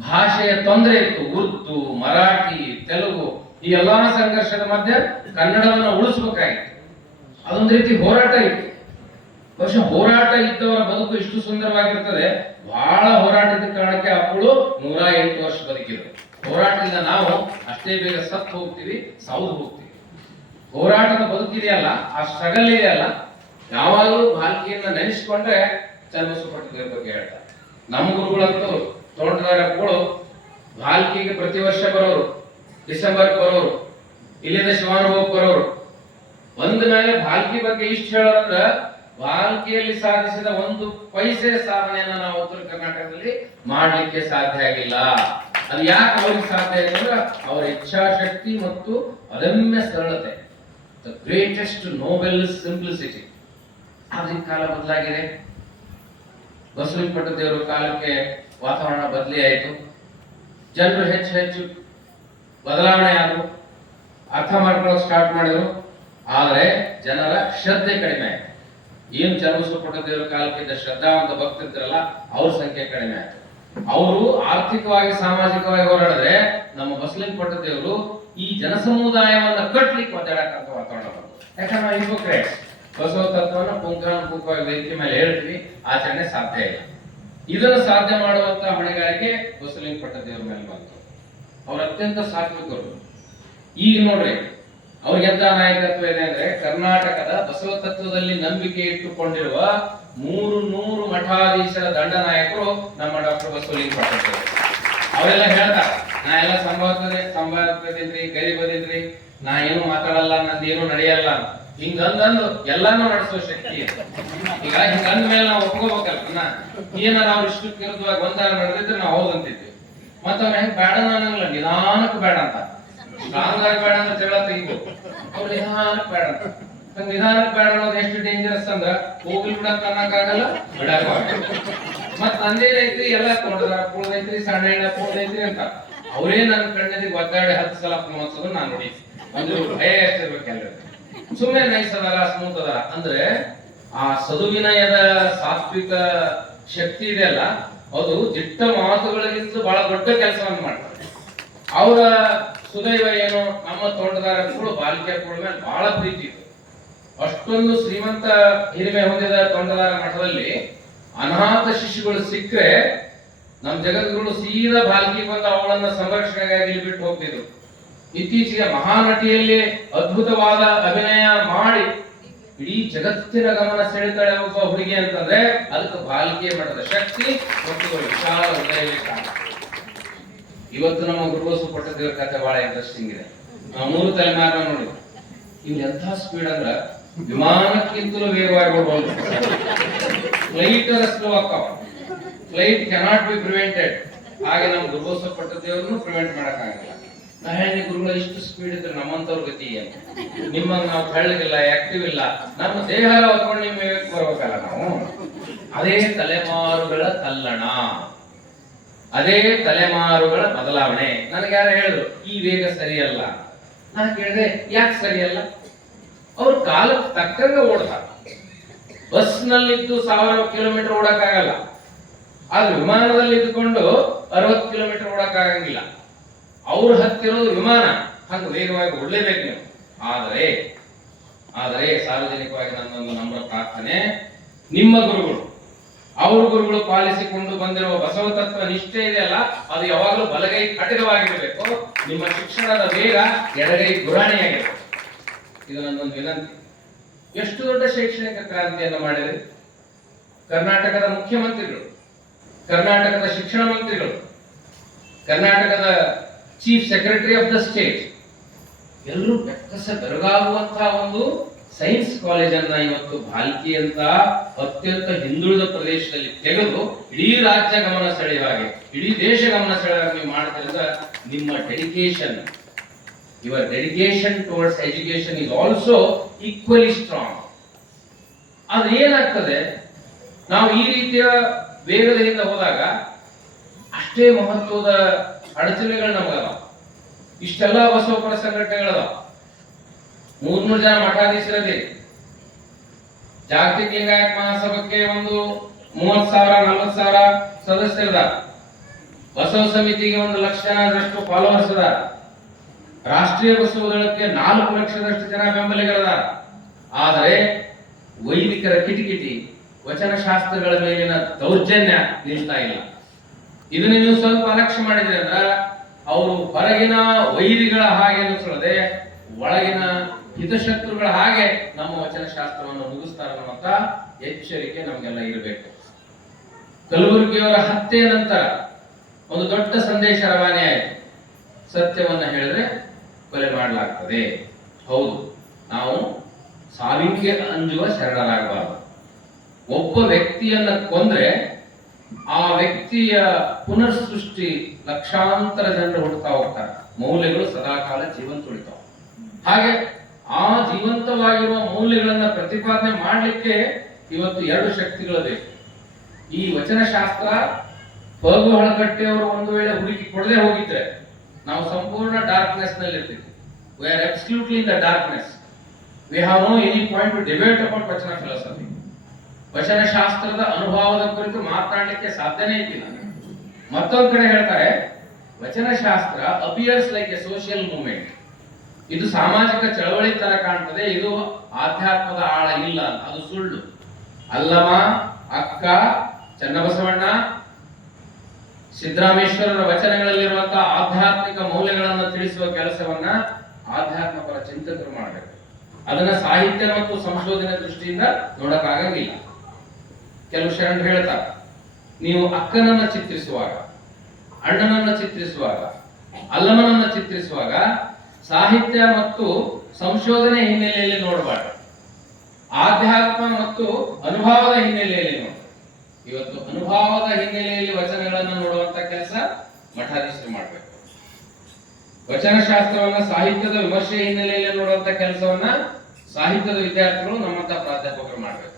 ಭಾಷೆಯ ತೊಂದರೆ ಇತ್ತು. ಉರ್ದು, ಮರಾಠಿ, ತೆಲುಗು ಈ ಎಲ್ಲಾ ಸಂಘರ್ಷದ ಮಧ್ಯೆ ಕನ್ನಡವನ್ನು ಉಳಿಸ್ಬೇಕಾಗಿತ್ತು. ಅದೊಂದು ರೀತಿ ಹೋರಾಟ ಇತ್ತು. ಬಹುಶಃ ಹೋರಾಟ ಇದ್ದವರ ಬದುಕು ಇಷ್ಟು ಸುಂದರವಾಗಿರ್ತದೆ. ಬಹಳ ಹೋರಾಟದ ಕಾರಣಕ್ಕೆ ಅಪ್ಪಳು ನೂರ ಎಂಟು ವರ್ಷ ಬದುಕಿದ್ರು. ಹೋರಾಟದಿಂದ ನಾವು ಅಷ್ಟೇ ಬೇಗ ಸತ್ತು ಹೋಗ್ತೀವಿ ಸೌದು ಹೋಗ್ತೀವಿ. ಹೋರಾಟದ ಬದುಕಿದೆಯಲ್ಲ ಆ ಸ್ಟ್ರಗಲ್ ಇದೆಯಲ್ಲ ಯಾವಾಗಲೂ ಬಾಲ್ಕಿಯನ್ನ ನೆನೆಸ್ಕೊಂಡ್ರೆ ಚನ್ನಬಸವ ಪಟ್ಟದೇವ್ರ ಬಗ್ಗೆ ಹೇಳ್ತಾರೆ. ನಮ್ಮ ಗುರುಗಳಂತೂ ತೋಟಗಾರಗಳು ಬಾಲ್ಕಿಗೆ ಪ್ರತಿ ವರ್ಷ ಬರೋರು, ಡಿಸೆಂಬರ್ ಬರೋರು, ಇಲ್ಲಿಂದ ಶಿವಾನುಭವಕ್ಕೆ ಬರೋರು. ಒಂದ್ ಮೇಲೆ ಭಾಲ್ಕಿ ಬಗ್ಗೆ ಇಷ್ಟು ಹೇಳೋದ್ರ ಬಾಲ್ಕಿಯಲ್ಲಿ ಸಾಧಿಸಿದ ಒಂದು ಪೈಸೆ ಸಾಧನೆಯನ್ನ ನಾವು ಉತ್ತರ ಕರ್ನಾಟಕದಲ್ಲಿ ಮಾಡ್ಲಿಕ್ಕೆ ಸಾಧ್ಯ ಆಗಿಲ್ಲ. ಅದು ಯಾಕೆ ಅವ್ರಿಗೆ ಸಾಧ್ಯ ಅಂದ್ರೆ ಅವರ ಇಚ್ಛಾಶಕ್ತಿ ಮತ್ತು ಅದಮ್ಯ ಸರಳತೆ. ದ ಗ್ರೇಟೆಸ್ಟ್ ನೋಬೆಲ್ ಸಿಂಪ್ಲಿಸಿಟಿ ಆದ್ರೆ ಕಾಲ ಬದಲಾಗಿದೆ. ಬಸವಲಿಂಗ ದೇವರ ಕಾಲಕ್ಕೆ ವಾತಾವರಣ ಬದಲಿ ಆಯಿತು. ಜನರು ಹೆಚ್ಚು ಹೆಚ್ಚು ಬದಲಾವಣೆ ಆದರು. ಅರ್ಥ ಮಾಡ್ಕೊಳ್ಳೋಕೆ ಸ್ಟಾರ್ಟ್ ಮಾಡಿದ್ರು. ಆದರೆ ಜನರ ಶ್ರದ್ಧೆ ಕಡಿಮೆ ಆಯಿತು. ಏನು ಚನ್ನಬಸವ ದೇವರ ಕಾಲಕ್ಕಿದ್ದ ಶ್ರದ್ಧಾವಂತ ಭಕ್ತಿದ್ರಲ್ಲ ಅವ್ರ ಸಂಖ್ಯೆ ಕಡಿಮೆ ಆಯ್ತು. ಅವರು ಆರ್ಥಿಕವಾಗಿ, ಸಾಮಾಜಿಕವಾಗಿ ಹೋರಾಡಿದ್ರೆ ನಮ್ಮ ಬಸಲಿಂಗ ಪಟ್ಟದೇವರು ಈ ಜನಸಮುದಾಯವನ್ನ ಕಟ್ಲಿಕ್ಕೆ ಒದ್ದಾಡಕ್ಕಂತ ವಾತಾವರಣ ಯಾಕಂದ್ರೆ ನಾವು ಬಸವ ತತ್ವನ ಪುಂಖಾನುಪುಂಖವಾಗಿ ವೇದಿಕೆ ಮೇಲೆ ಹೇಳ್ತೀವಿ. ಆಚರಣೆ ಸಾಧ್ಯ ಇಲ್ಲ. ಇದನ್ನು ಸಾಧ್ಯ ಮಾಡುವಂತಹ ಹೊಣೆಗಾರಿಕೆ ಬಸವಲಿಂಗ ಪಟ್ಟದೇವರ ಮೇಲೆ ಬಂತು. ಅವ್ರ ಅತ್ಯಂತ ಸಾತ್ವಿಕರು. ಈಗ ನೋಡ್ರಿ ಅವ್ರಿಗೆಂತ ನಾಯಕತ್ವ ಇದೆ ಅಂದ್ರೆ ಕರ್ನಾಟಕದ ಬಸವ ತತ್ವದಲ್ಲಿ ನಂಬಿಕೆ ಇಟ್ಟುಕೊಂಡಿರುವ ಮೂರು ನೂರು ಮಠಾಧೀಶರ ದಂಡ ನಾಯಕರು ನಮ್ಮ ಡಾಕ್ಟರ್ ಬಸವಲಿಂಗ ಪಟ್ಟದೇವರು ಅವರೆಲ್ಲ ಹೇಳ್ತಾರೆ, ನಾ ಎಲ್ಲ ಸಂಭಾವ್ಯತೆ ಸಂಭಾವ್ಯದಿದ್ರಿ ಗರಿಬದಿದ್ರಿ ನಾ ಏನು ಮಾತಾಡಲ್ಲ ನಂದೇನು ನಡೆಯಲ್ಲ. ಹಿಂಗಂದಂದು ಎಲ್ಲಾನು ನಡೆಸೋ ಶಕ್ತಿ. ಈಗ ಹಿಂಗಂದ ಮೇಲೆ ನಾವು ಒಪ್ಕೋಬೇಕಲ್ಲ ಏನಾರ ಅವ್ರು ಇಷ್ಟು ವಿರುದ್ಧವಾಗಿ ಒಂದಾರ ನಡೆದಿದ್ರೆ ನಾವು ಹೌದಂತಿದ್ವಿ ಮತ್ತ ಅವ್ರ ಹೆಂಗ್ ಬೇಡ ಅನ್ನಂಗಿಲ್ಲ ನಿಧಾನಕ್ಕೆ ಬೇಡ ಅಂತ. ಬೇಡ ಅಂತ ಜಗಳ ತೆಗಿಬೇಕು ಅವ್ರು ನಿಧಾನಕ್ಕೆ ಬೇಡ ಅಂತ. ನಿಧಾನಕ್ಕೆ ಬೇಡ ಅನ್ನೋದು ಎಷ್ಟು ಡೇಂಜರಸ್ ಅಂದ್ರ, ಹೋಗ್ಲಿ ಬಿಡಕ್ ಅನ್ನಕ್ಕಾಗಲ್ಲ, ಬಿಡಕ್ ಮತ್ ನಂದೇನೈತ್ರಿ ಎಲ್ಲ ಕೊಡದ ಕುಳ್ದೈತ್ರಿ ಸಣ್ಣ ಎಣ್ಣ ಪೂರ್ಣ ಐತ್ರಿ ಅಂತ. ಅವರೇ ನನ್ನ ಕಣ್ಣಲ್ಲಿ ಒದ್ದಾಡಿ ಹತ್ತು ಸಲ ಅನ್ಸೋದು ನಾನು ನೋಡಿ. ಒಂದು ಭಯ ಎಷ್ಟಿರ್ಬೇಕು ಎಲ್ರಿಗೂ. ಸುಮ್ಮನೆ ನೈಸ್ ಅದಲ್ಲ ಸ್ಮೂತ್ ಅದ ಅಂದ್ರೆ, ಆ ಸದುವಿನಯದ ಸಾತ್ವಿಕ ಶಕ್ತಿ ಇದೆ ಅಲ್ಲ, ಅದು ದಿಟ್ಟ ಮಾತುಗಳಿಗಿಂತ ಬಹಳ ದೊಡ್ಡ ಕೆಲಸವನ್ನು ಮಾಡ್ತಾರೆ ಅವರ ಸುದೈವ ಏನು ನಮ್ಮ ತೋಟಗಾರಗಳು ಕೂಡ ಮೇಲೆ ಬಹಳ ಪ್ರೀತಿ ಇದೆ. ಅಷ್ಟೊಂದು ಶ್ರೀಮಂತ ಹಿರಿಮೆ ಹೊಂದಿದ ತೊಂಡದಾರ ಮಠದಲ್ಲಿ ಅನಾಥ ಶಿಶುಗಳು ಸಿಕ್ಕರೆ ನಮ್ಮ ಜಗದ್ಗುರು ಸೀದಾ ಬಾಲ್ಕಿ ಬಂದು ಅವಳನ್ನ ಸಂರಕ್ಷಣೆಗಾಗಿ ಬಿಟ್ಟು ಹೋಗ್ತಿದ್ರು. ಇತ್ತೀಚೆಗೆ ಮಹಾನಟಿಯಲ್ಲಿ ಅದ್ಭುತವಾದ ಅಭಿನಯ ಮಾಡಿ ಇಡೀ ಜಗತ್ತಿನ ಗಮನ ಸೆಳೆತಾಳೆ ಒಬ್ಬ ಹುಡುಗಿ ಅಂತಂದ್ರೆ ಅದಕ್ಕೆ ಬಾಲ್ಕಿಯ ಮಠದ ಶಕ್ತಿ ಮತ್ತು ವಿಶಾಲ ಇವತ್ತು ನಮ್ಮ ಗುರುವಸು ಪಟ್ಟದ ಕಥೆ ಬಹಳ ಇಂಟ್ರೆಸ್ಟಿಂಗ್ ಇದೆ. ನಾವು ಮೂರು ತಲೆಮಾರ ನೋಡಿ. ಇಲ್ಲಿ ಎಂಥ ಸ್ಪೀಡ್ ಅಂದ್ರ ವಿಮಾನಕ್ಕಿಂತಲೂ ವೇಗವಾಗಿ ಓಡಬಹುದು ಫ್ಲೈಟ್ ಸ್ಲೋ ಅಕ್ಕ ಫ್ಲೈಟ್ ಕೆನಾಟ್ ಬಿ ಪ್ರಿವೆಂಟೆಡ್ ಹಾಗೆ ನಮ್ಮ ಪಟ್ಟ ದೇವರನ್ನು ಪ್ರಿವೆಂಟ್ ಮಾಡಕ್ಕಾಗಲ್ಲ. ನಾ ಹೇಳಿ ಗುರುಗಳ, ಇಷ್ಟು ಸ್ಪೀಡ್ ಇದ್ರೆ ನಮ್ಮಂತವ್ರ ಗತಿ ಏನು? ನಿಮ್ಮನ್ನ ನಾವು ತೆಳ್ಳಗಿಲ್ಲ ಆಕ್ಟಿವ್ ಇಲ್ಲ. ನಮ್ಮ ದೇಹ ಹೊತ್ಕೊಂಡು ನಿಮ್ಮ ಬರಬೇಕಲ್ಲ ಬರ್ಬೇಕಲ್ಲ ನಾವು? ಅದೇ ತಲೆಮಾರುಗಳ ತಲ್ಲಣ. ಅದೇ ತಲೆಮಾರುಗಳ ಬದಲಾವಣೆ. ನನಗೆ ಯಾರು ಹೇಳಿದ್ರು, ಈ ವೇಗ ಸರಿಯಲ್ಲ. ನಾನು ಕೇಳಿದೆ ಯಾಕೆ ಸರಿಯಲ್ಲ? ಅವ್ರು ಕಾಲಕ್ಕೆ ತಕ್ಕಂಗೆ ಓಡ್ತಾರೆ. ಬಸ್ನಲ್ಲಿದ್ದು ಸಾವಿರ ಕಿಲೋಮೀಟರ್ ಓಡಕ್ಕಾಗಲ್ಲ. ಆದ್ರೆ ವಿಮಾನದಲ್ಲಿ ಇದ್ದುಕೊಂಡು ಅರವತ್ತು ಕಿಲೋಮೀಟರ್ ಓಡಕ್ಕಾಗಂಗಿಲ್ಲ. ಅವ್ರ ಹತ್ತಿರೋದು ವಿಮಾನ. ಹಂಗ ವೇಗವಾಗಿ ಓಡಲೇಬೇಕು ನೀವು. ಆದರೆ ಆದರೆ ಸಾರ್ವಜನಿಕವಾಗಿ ನನ್ನೊಂದು ನಮ್ರ ಪ್ರಾರ್ಥನೆ ನಿಮ್ಮ ಗುರುಗಳು. ಅವ್ರ ಗುರುಗಳು ಪಾಲಿಸಿಕೊಂಡು ಬಂದಿರುವ ಬಸವ ತತ್ವ ನಿಷ್ಠೆ ಇದೆಯಲ್ಲ, ಅದು ಯಾವಾಗಲೂ ಬಲಗೈ ಕಠಿಣವಾಗಿರಬೇಕು. ನಿಮ್ಮ ಶಿಕ್ಷಣದ ವೇಗ ಎಡಗೈ ಗುರಾಣಿಯಾಗಿರಬೇಕು. ಇದು ನನ್ನೊಂದು ವಿನಂತಿ. ಎಷ್ಟು ದೊಡ್ಡ ಶೈಕ್ಷಣಿಕ ಕ್ರಾಂತಿಯನ್ನು ಮಾಡಿದ್ರಿ ಕರ್ನಾಟಕದ ಮುಖ್ಯಮಂತ್ರಿಗಳು, ಕರ್ನಾಟಕದ ಶಿಕ್ಷಣ ಮಂತ್ರಿಗಳು, ಕರ್ನಾಟಕದ chief secretary of the state ಎಲ್ಲರೂ ಬೆಕ್ಕಸ ಬೆರಗಾಗುವಂತಹ ಒಂದು ಸೈನ್ಸ್ ಕಾಲೇಜನ್ನ ಇವತ್ತು ಭಾಲ್ಕಿ ಅಂತ ಅತ್ಯಂತ ಹಿಂದುಳಿದ ಪ್ರದೇಶದಲ್ಲಿ ತೆಗೆದು ಇಡೀ ರಾಜ್ಯ ಗಮನ ಸೆಳೆಯುವ ಹಾಗೆ, ಇಡೀ ದೇಶ ಗಮನ ಸೆಳೆಯುವ ಹಾಗೆ ನೀವು ಮಾಡ್ತಿರೋದ ನಿಮ್ಮ dedication your dedication towards education is also equally strong ಆದ್ರೆ ಏನಾಗ್ತದೆ? ನಾವು ಈ ರೀತಿಯ ವೇಗದಿಂದ ಹೋದಾಗ ಅಷ್ಟೇ ಮಹತ್ವದ ಅಡಚಣೆಗಳು ನಮಗಲ್ಲ ಇಷ್ಟೆಲ್ಲ ಬಸವಪರ ಸಂಘಟನೆಗಳದ ಮೂರ್ನೂರು ಜನ ಮಠಾಧೀಶರದಿ. ಜಾಗತಿಕ ಲಿಂಗಾಯತ್ ಮಹಾಸಭಕ್ಕೆ ಒಂದು ಮೂವತ್ ಸಾವಿರ ನಲ್ವತ್ ಸಾವಿರ ಸದಸ್ಯರದ ಬಸವ ಸಮಿತಿಗೆ ಒಂದು ಲಕ್ಷ ಜನರಷ್ಟು ಫಾಲೋವರ್ಸ್ ಅದ ರಾಷ್ಟ್ರೀಯ ಬಸವ ದಳಕ್ಕೆ ನಾಲ್ಕು ಲಕ್ಷದಷ್ಟು ಜನ ಬೆಂಬಲಿಗರದ ಆದರೆ ವೈದಿಕರ ವಚನ ವಚನಶಾಸ್ತ್ರಗಳ ಮೇಲಿನ ದೌರ್ಜನ್ಯ ನಿಲ್ತಾ ಇಲ್ಲ. ಇದನ್ನ ನೀವು ಸ್ವಲ್ಪ ಅಲಕ್ಷ್ಯ ಮಾಡಿದ್ರೆ ಅಂದ್ರೆ, ಅವರು ಹೊರಗಿನ ವೈರಿಗಳ ಹಾಗೆ ಅನಿಸದೆ ಒಳಗಿನ ಹಿತಶತ್ರುಗಳ ಹಾಗೆ ನಮ್ಮ ವಚನಶಾಸ್ತ್ರವನ್ನು ಮುಗಿಸ್ತಾರೆ ಅನ್ನುವಂತ ಎಚ್ಚರಿಕೆ ನಮಗೆಲ್ಲ ಇರಬೇಕು. ಕಲಬುರಗಿಯವರ ಹತ್ಯೆ ನಂತರ ಒಂದು ದೊಡ್ಡ ಸಂದೇಶ ರವಾನೆ ಆಯಿತು ಸತ್ಯವನ್ನ ಹೇಳಿದ್ರೆ ಕೊಲೆ ಮಾಡಲಾಗ್ತದೆ. ಹೌದು, ನಾವು ಸಾವಿಗೆ ಅಂಜುವ ಶರಣರಾಗಬಾರದು. ಒಬ್ಬ ವ್ಯಕ್ತಿಯನ್ನ ಕೊಂದ್ರೆ ಆ ವ್ಯಕ್ತಿಯ ಪುನರ್ಸೃಷ್ಟಿ ಲಕ್ಷಾಂತರ ಜನರು ಹುಡ್ತಾ ಹೋಗ್ತಾರೆ. ಮೌಲ್ಯಗಳು ಸದಾಕಾಲ ಜೀವಂತ ಉಳಿತಾವ. ಹಾಗೆ ಆ ಜೀವಂತವಾಗಿರುವ ಮೌಲ್ಯಗಳನ್ನ ಪ್ರತಿಪಾದನೆ ಮಾಡಲಿಕ್ಕೆ ಇವತ್ತು ಎರಡು ಶಕ್ತಿಗಳು ಬೇಕು. ಈ ವಚನಶಾಸ್ತ್ರ ಪಗು, ಹಳಕಟ್ಟೆಯವರು ಒಂದು ವೇಳೆ ಹುಡುಕಿ ಕೊಡದೆ ಹೋಗಿದ್ರೆ ನಾವು ಸಂಪೂರ್ಣ ಡಾರ್ಕ್ನೆಸ್ನಲ್ಲಿ ಇರ್ತೀವಿ we in the darkness. The have no any point any point to Vachana philosophy. ವಚನ ಶಾಸ್ತ್ರದ ಅನುಭವದ ಕುರಿತು ಮಾತನಾಡಲಿಕ್ಕೆ ಸಾಧ್ಯನೇ ಇದ್ದಿಲ್ಲ ಮತ್ತೊಂದು ಕಡೆ ಹೇಳ್ತಾರೆ ವಚನಶಾಸ್ತ್ರ appears like a social movement ಇದು ಸಾಮಾಜಿಕ ಚಳವಳಿ ತರ ಕಾಣ್ತದೆ ಇದು ಆಧ್ಯಾತ್ಮದ ಆಳ ಇಲ್ಲ. ಅದು ಸುಳ್ಳು ಅಲ್ಲಮ ಅಕ್ಕ ಚನ್ನಬಸವಣ್ಣ ಸಿದ್ದರಾಮೇಶ್ವರರ ವಚನಗಳಲ್ಲಿರುವಂತಹ ಆಧ್ಯಾತ್ಮಿಕ ಮೌಲ್ಯಗಳನ್ನು ತಿಳಿಸುವ ಕೆಲಸವನ್ನ ಆಧ್ಯಾತ್ಮಪರ ಚಿಂತಕರು ಮಾಡಬೇಕು. ಅದನ್ನ ಸಾಹಿತ್ಯ ಮತ್ತು ಸಂಶೋಧನೆ ದೃಷ್ಟಿಯಿಂದ ನೋಡಕ್ಕಾಗಂಗಿಲ್ಲ. ಕೆಲವು ಶರಣರು ಹೇಳ್ತಾರೆ, ನೀವು ಅಕ್ಕನನ್ನ ಚಿತ್ರಿಸುವಾಗ, ಅಣ್ಣನನ್ನ ಚಿತ್ರಿಸುವಾಗ ಅಲ್ಲಮನನ್ನ ಚಿತ್ರಿಸುವಾಗ ಸಾಹಿತ್ಯ ಮತ್ತು ಸಂಶೋಧನೆ ಹಿನ್ನೆಲೆಯಲ್ಲಿ ನೋಡಬಾರ್ದು. ಆಧ್ಯಾತ್ಮ ಮತ್ತು ಅನುಭವದ ಹಿನ್ನೆಲೆಯಲ್ಲಿ ನೋಡಿ ಇವತ್ತು ಅನುಭವದ ಹಿನ್ನೆಲೆಯಲ್ಲಿ ವಚನಗಳನ್ನು ನೋಡುವಂತ ಕೆಲಸ ಮಠಾಧೀಶರು ಮಾಡಬೇಕು. ವಚನಶಾಸ್ತ್ರವನ್ನ ಸಾಹಿತ್ಯದ ವಿಮರ್ಶೆ ಹಿನ್ನೆಲೆಯಲ್ಲಿ ನೋಡುವಂತ ಕೆಲಸವನ್ನ ಸಾಹಿತ್ಯದ ವಿದ್ಯಾರ್ಥಿಗಳು ನಮ್ಮಂತ ಪ್ರಾಧ್ಯಾಪಕರು ಮಾಡಬೇಕು.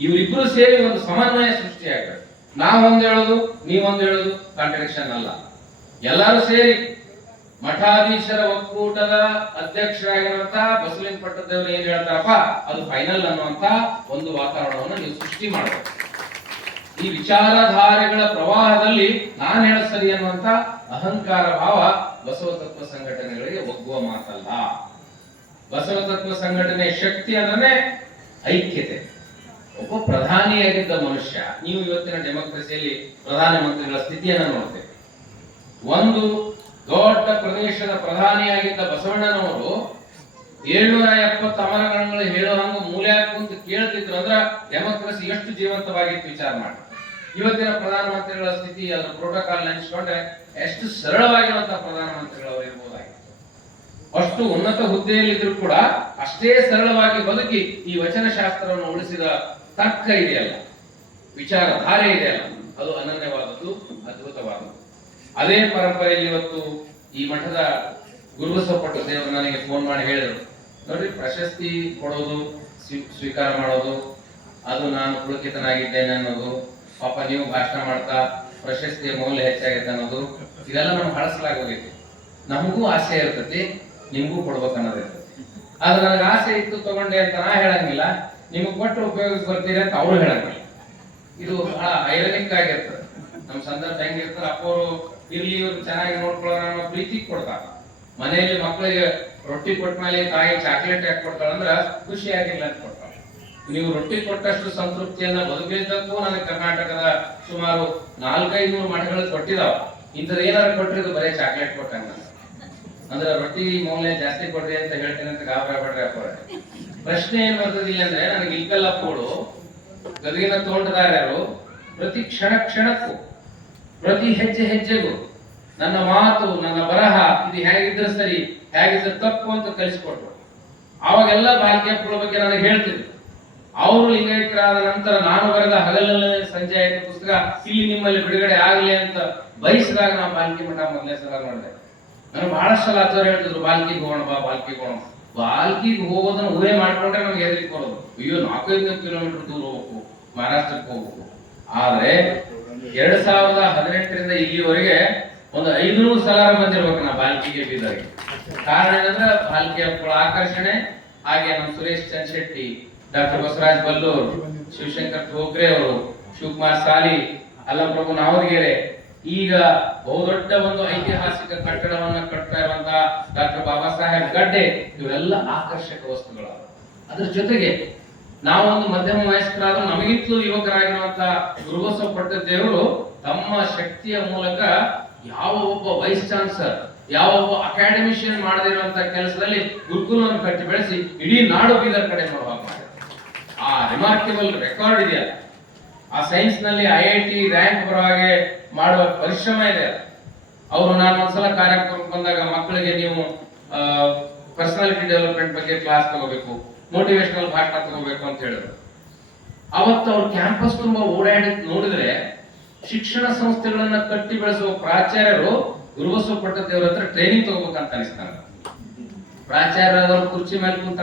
ಇವರಿಬ್ರು ಸೇರಿ ಒಂದು ಸಮನ್ವಯ ಸೃಷ್ಟಿಯಾಗಬೇಕು ನಾವೊಂದು ಹೇಳೋದು ನೀವೊಂದು ಹೇಳೋದು ಕಾಂಟ್ರಡಿಕ್ಷನ್ ಅಲ್ಲ. ಎಲ್ಲರೂ ಸೇರಿ ಮಠಾಧೀಶರ ಒಕ್ಕೂಟದ ಅಧ್ಯಕ್ಷರಾಗಿರುವಂತಹ ಬಸಲಿಂಗ ಪಟ್ಟದೇವರು ಏನ್ ಹೇಳ್ತಾರಪ್ಪ? ಅದು ಫೈನಲ್ ಅನ್ನುವಂತ ಒಂದು ವಾತಾವರಣವನ್ನು ನೀವು ಸೃಷ್ಟಿ ಮಾಡಬೇಕು. ಈ ವಿಚಾರಧಾರೆಗಳ ಪ್ರವಾಹದಲ್ಲಿ ನಾನು ಹೇಳ ಸರಿ ಅನ್ನುವಂತ ಅಹಂಕಾರ ಭಾವ ಬಸವ ತತ್ವ ಸಂಘಟನೆಗಳಿಗೆ ಒಗ್ಗುವ ಮಾತಲ್ಲ. ಬಸವ ತತ್ವ ಸಂಘಟನೆ ಶಕ್ತಿ ಅಂದ್ರೆ ಐಕ್ಯತೆ. ಒಬ್ಬ ಪ್ರಧಾನಿಯಾಗಿದ್ದ ಮನುಷ್ಯ, ನೀವು ಇವತ್ತಿನ ಡೆಮೋಕ್ರಸಿಯಲ್ಲಿ ಪ್ರಧಾನಮಂತ್ರಿಗಳ ಸ್ಥಿತಿಯನ್ನು ನೋಡ್ತೇವೆ. ಒಂದು ದೊಡ್ಡ ಪ್ರದೇಶದ ಪ್ರಧಾನಿಯಾಗಿದ್ದ ಬಸವಣ್ಣನವರು ಏಳ್ನೂರ ಎಪ್ಪತ್ತು ಅಮರಗಳನ್ನು ಹೇಳೋ ಹಂಗ ಮೂಲೆ ಕುಂತ ಕೇಳ್ತಿದ್ರು ಅಂದ್ರ ಡೆಮೋಕ್ರಸಿ ಎಷ್ಟು ಜೀವಂತವಾಗಿತ್ತು ವಿಚಾರ ಮಾಡಿ ಇವತ್ತಿನ ಪ್ರಧಾನಮಂತ್ರಿಗಳ ಸ್ಥಿತಿ ಅದರ ಪ್ರೋಟೋಕಾಲ್ ನೆನೆಸ್ಕೊಂಡ್ರೆ ಎಷ್ಟು ಸರಳವಾಗಿರುವಂತಹ ಪ್ರಧಾನಮಂತ್ರಿಗಳು ಅವರು ಅಷ್ಟು ಉನ್ನತ ಹುದ್ದೆಯಲ್ಲಿದ್ರು ಕೂಡ ಅಷ್ಟೇ ಸರಳವಾಗಿ ಬದುಕಿ ಈ ವಚನಶಾಸ್ತ್ರವನ್ನು ಉಳಿಸಿದ ತರ್ಕ ಇದೆಯಲ್ಲ, ವಿಚಾರಧಾರೆ ಇದೆಯಲ್ಲ, ಅದು ಅನನ್ಯವಾದದ್ದು, ಅದ್ಭುತವಾದದ್ದು. ಅದೇ ಪರಂಪರೆಯಲ್ಲಿ ಇವತ್ತು ಈ ಮಠದ ಗುರುಬಸವಪಟ್ಟು ದೇವರು ನನಗೆ ಫೋನ್ ಮಾಡಿ ಹೇಳಿದರು ನೋಡಿ ಪ್ರಶಸ್ತಿ ಕೊಡೋದು, ಸ್ವೀ- ಸ್ವೀಕಾರ ಮಾಡೋದು, ಅದು ನಾನು ಪುಳಕಿತನಾಗಿದ್ದೇನೆ ಅನ್ನೋದು ಪಾಪ ನೀವು ಭಾಷಣ ಮಾಡ್ತಾ ಪ್ರಶಸ್ತಿಯ ಮೌಲ್ಯ ಹೆಚ್ಚಾಗೈತೆ ಅನ್ನೋದು ಇದೆಲ್ಲ ನಮ್ಗೆ ಹಳಸಲಾಗೋಗೈತಿ ನಮಗೂ ಆಸೆ ಇರ್ತತಿ, ನಿಮಗೂ ಕೊಡ್ಬೇಕು ಅನ್ನೋದು ಇರ್ತೈತಿ. ಆದ್ರೆ ನನಗೆ ಆಸೆ ಇತ್ತು ತಗೊಂಡೆ ಅಂತ ನಾ ಹೇಳಂಗಿಲ್ಲ. ನಿಮಗೆ ಕೊಟ್ಟು ಉಪಯೋಗಕ್ಕೆ ಬರ್ತೀರಿ ಅಂತ ಅವ್ರು ಹೇಳಂಗಿಲ್ಲ. ಇದು ಬಹಳ ಐರನಿಕ್ ಆಗಿರ್ತದೆ. ನಮ್ಮ ಸಂದರ್ಭ ಹೆಂಗಿರ್ತಾರೆ ಅಪ್ಪವರು ಇರ್ಲಿ, ಇವ್ರು ಚೆನ್ನಾಗಿ ನೋಡ್ಕೊಳ್ಳೋಣ ಅನ್ನೋ ಪ್ರೀತಿ ಕೊಡ್ತಾರ. ಮನೆಯಲ್ಲಿ ಮಕ್ಕಳಿಗೆ ರೊಟ್ಟಿ ಕೊಟ್ಟ ಮೇಲೆ ತಾಯಿ ಚಾಕ್ಲೇಟ್ ಯಾಕೆ ಕೊಡ್ತಾಳಂದ್ರ ಖುಷಿ ಆಗಿಲ್ಲ ಅಂತ ಕೊಡ್ತಾಳ ನೀವು ರೊಟ್ಟಿ ಕೊಟ್ಟಷ್ಟು ಸಂತೃಪ್ತಿಯನ್ನ ಬದುಕಿದ್ದಕ್ಕೂ ನನಗೆ ಕರ್ನಾಟಕದ ಸುಮಾರು ನಾಲ್ಕೈದು ಮಠಗಳು ಕೊಟ್ಟಿದಾವ. ಇಂಥದ್ದು ಏನಾದ್ರು ಕೊಟ್ಟಿರೋದು ಬರೀ ಚಾಕ್ಲೇಟ್ ಕೊಟ್ಟಂಗ. ಅಂದ್ರೆ ರೊಟ್ಟಿ ಮೌಲ್ಯ ಜಾಸ್ತಿ ಕೊಡ್ರಿ ಅಂತ ಹೇಳ್ತೇನೆ ಅಂತ ಗಾಬರಿ ಪಡ್ರಿ ಅಪ್ಪ ಪ್ರಶ್ನೆ ಏನ್ ಬರ್ತದಿಲ್ಲ ಅಂದ್ರೆ ನನಗೆ ಇಲ್ಕಲ್ಲಪ್ಪಗಳು ಗದಗಿನ ತೋಟದಾರರು ಪ್ರತಿ ಕ್ಷಣ ಕ್ಷಣಕ್ಕೂ, ಪ್ರತಿ ಹೆಜ್ಜೆ ಹೆಜ್ಜೆಗೂ ನನ್ನ ಮಾತು, ನನ್ನ ಬರಹ ಇದು ಹೇಗಿದ್ರೆ ಸರಿ, ಹೇಗಿದ್ರೆ ತಪ್ಪು ಅಂತ ಕಲಿಸ್ಕೊಟ್ರು. ಅವಾಗೆಲ್ಲ ಬಾಲ್ಕಿಯಪ್ಪಳ ಬಗ್ಗೆ ನನಗೆ ಹೇಳ್ತಿದ್ರು. ಅವರು ಲಿಂಗೈಕ್ಯರಾದ ನಂತರ ನಾನು ಬರೆದ ಹಗಲಲ್ಲೇ ಸಂಜೆ ಆಯ್ತು ಪುಸ್ತಕ, ಇಲ್ಲಿ ನಿಮ್ಮಲ್ಲಿ ಬಿಡುಗಡೆ ಆಗಲಿ ಅಂತ ಬಯಸಿದಾಗ ನಾ ಬಾಲ್ಕಿ ಮಠ ಮೊದಲನೇ ಸಲ ನೋಡಿದೆ. ನಾನು ಬಹಳಷ್ಟು ಸಲ ಅಥವಾ ಹೇಳ್ತಿದ್ರು, ಬಾಲ್ಕಿಗೆ ಹೋಗೋಣ ಬಾ, ಬಾಲ್ಕಿಗೆ ಹೋಗೋಣ ಬಾಲ್ಕಿಗೆ ಹೋಗೋದನ್ನ ಊಹೆ ಮಾಡ್ಕೊಂಡ್ರೆ ನಮ್ಗೆ ಹೆದರಿಕೆ ಬರೋದು. ಅಯ್ಯೋ, ನಾಲ್ಕೈದು ಕಿಲೋಮೀಟರ್ ದೂರ ಹೋಗ್ಬೇಕು, ಮಹಾರಾಷ್ಟ್ರಕ್ಕೆ ಹೋಗ್ಬೇಕು. ಆದ್ರೆ ಎರಡ್ ಸಾವಿರದ ಹದಿನೆಂಟರಿಂದ ಇಲ್ಲಿವರೆಗೆ ಒಂದು ಐದುನೂರು ಸಲ ಬಂದಿರ್ಬೇಕು ನಾ ಬಾಲ್ಕಿಗೆ ಬೀದರ್ಗೆ ಕಾರಣ ಏನಂದ್ರೆ ಬಾಲ್ಕಿ ಹಬ್ಬಗಳ ಆಕರ್ಷಣೆ, ಹಾಗೆ ನಮ್ಮ ಸುರೇಶ್ ಚಂದ್ಶೆಟ್ಟಿ ಡಾಕ್ಟರ್ ಬಸವರಾಜ್ ಬಲ್ಲೂರ್, ಶಿವಶಂಕರ್ ಠೋಕ್ರೆ ಅವರು, ಶಿವಕುಮಾರ್ ಸಾಲಿ, ಅಲ್ಲಪ್ರಭು ನಾವದಗೆರೆ, ಈಗ ಬಹುದೊಡ್ಡ ಒಂದು ಐತಿಹಾಸಿಕ ಕಟ್ಟಡವನ್ನ ಕಟ್ತಾ ಇರುವಂತಹ ಡಾಕ್ಟರ್ ಬಾಬಾ ಸಾಹೇಬ್ ಗಡ್ಡೆ, ಇವರೆಲ್ಲ ಆಕರ್ಷಕ ವಸ್ತುಗಳು ಅದ್ರ ಜೊತೆಗೆ ನಾವೊಂದು ಮಧ್ಯಮ ವಯಸ್ಕರಾದ ನಮಗಿಂತಲೂ ಯುವಕರಾಗಿರುವಂತ ಗುರುಬಸವ ಪಟ್ಟದೇವರು ತಮ್ಮ ಶಕ್ತಿಯ ಮೂಲಕ ಯಾವ ಒಬ್ಬ ವೈಸ್ ಚಾನ್ಸಲರ್ ಯಾವ ಒಬ್ಬ ಅಕಾಡೆಮಿಷಿಯನ್ ಮಾಡದಿರುವಂತಹ ಕೆಲಸದಲ್ಲಿ ಗುರುಕುಲವನ್ನು ಕಟ್ಟಿ ಬೆಳೆಸಿ ಇಡೀ ನಾಡು ಬೀದರ್ ಕಡೆ ನೋಡುವಾಗ ರಿಮಾರ್ಕೆಬಲ್ ರೆಕಾರ್ಡ್ ಇದೆಯಲ್ಲ. ಆ ಸೈನ್ಸ್ನಲ್ಲಿ ಐ ಐ ಟಿ ರ್ಯಾಂಕ್ ಬರೋ ಹಾಗೆ ಮಾಡುವ ಪರಿಶ್ರಮ ಇದೆ ಅವರು ನಾನು ಒಂದ್ಸಲ ಕಾರ್ಯಕ್ರಮಕ್ಕೆ ಬಂದಾಗ ಮಕ್ಕಳಿಗೆ ನೀವು ಪರ್ಸನಾಲಿಟಿ ಡೆವಲಪ್ಮೆಂಟ್ ಬಗ್ಗೆ ಕ್ಲಾಸ್ ತಗೋಬೇಕು ಮೋಟಿವೇಶನಲ್ ಭಾಷಣ ತಗೋಬೇಕು ಅಂತ ಹೇಳಿದ್ರು. ಅವತ್ತು ಅವ್ರ ಕ್ಯಾಂಪಸ್ ತುಂಬಾ ಓಡಾಡಿ ನೋಡಿದ್ರೆ ಶಿಕ್ಷಣ ಸಂಸ್ಥೆಗಳನ್ನ ಕಟ್ಟಿ ಬೆಳೆಸುವ ಪ್ರಾಚಾರ್ಯರು ಗುರುಬಸವ ಪಟ್ಟದೇವ್ರ ಹತ್ರ ಟ್ರೈನಿಂಗ್ ತಗೋಬೇಕಂತ ಅನಿಸ್ತಾರೆ. ಪ್ರಾಚಾರ್ಯರವರು ಕುರ್ಚಿ ಮೇಲೆ ಕುಂತ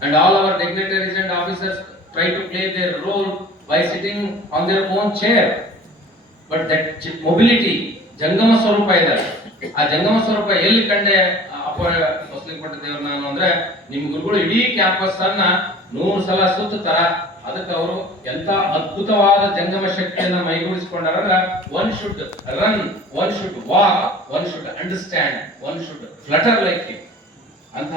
ಆಟಾಡ್ತಾರೆ all all dignitaries and officers officers try to play role role sitting on on own chair. Chair but mobility, ಜಂಗಮ ಸ್ವರೂಪ ಇದೆ. ಆ ಜಂಗಮ ಸ್ವರೂಪ ಎಲ್ಲಿ ಕಂಡೆ ಅಪ್ಪರ ಮುಸ್ಲಿಂ ಪಟ್ಟದೇವ್ರ ನಾನು ಅಂದ್ರೆ ನಿಮ್ ಗುರುಗಳು ಇಡೀ ಕ್ಯಾಂಪಸ್ ಅನ್ನ ನೂರು ಸಲ ಸುತ್ತುತ್ತಾರ. ಅದಕ್ಕೆ ಅವರು ಎಂತ ಅದ್ಭುತವಾದ ಜಂಗಮ ಶಕ್ತಿಯನ್ನ ಮೈಗೂಡಿಸಿಕೊಂಡಾರ one should run one should walk one should understand one should flutter like ಅಂತ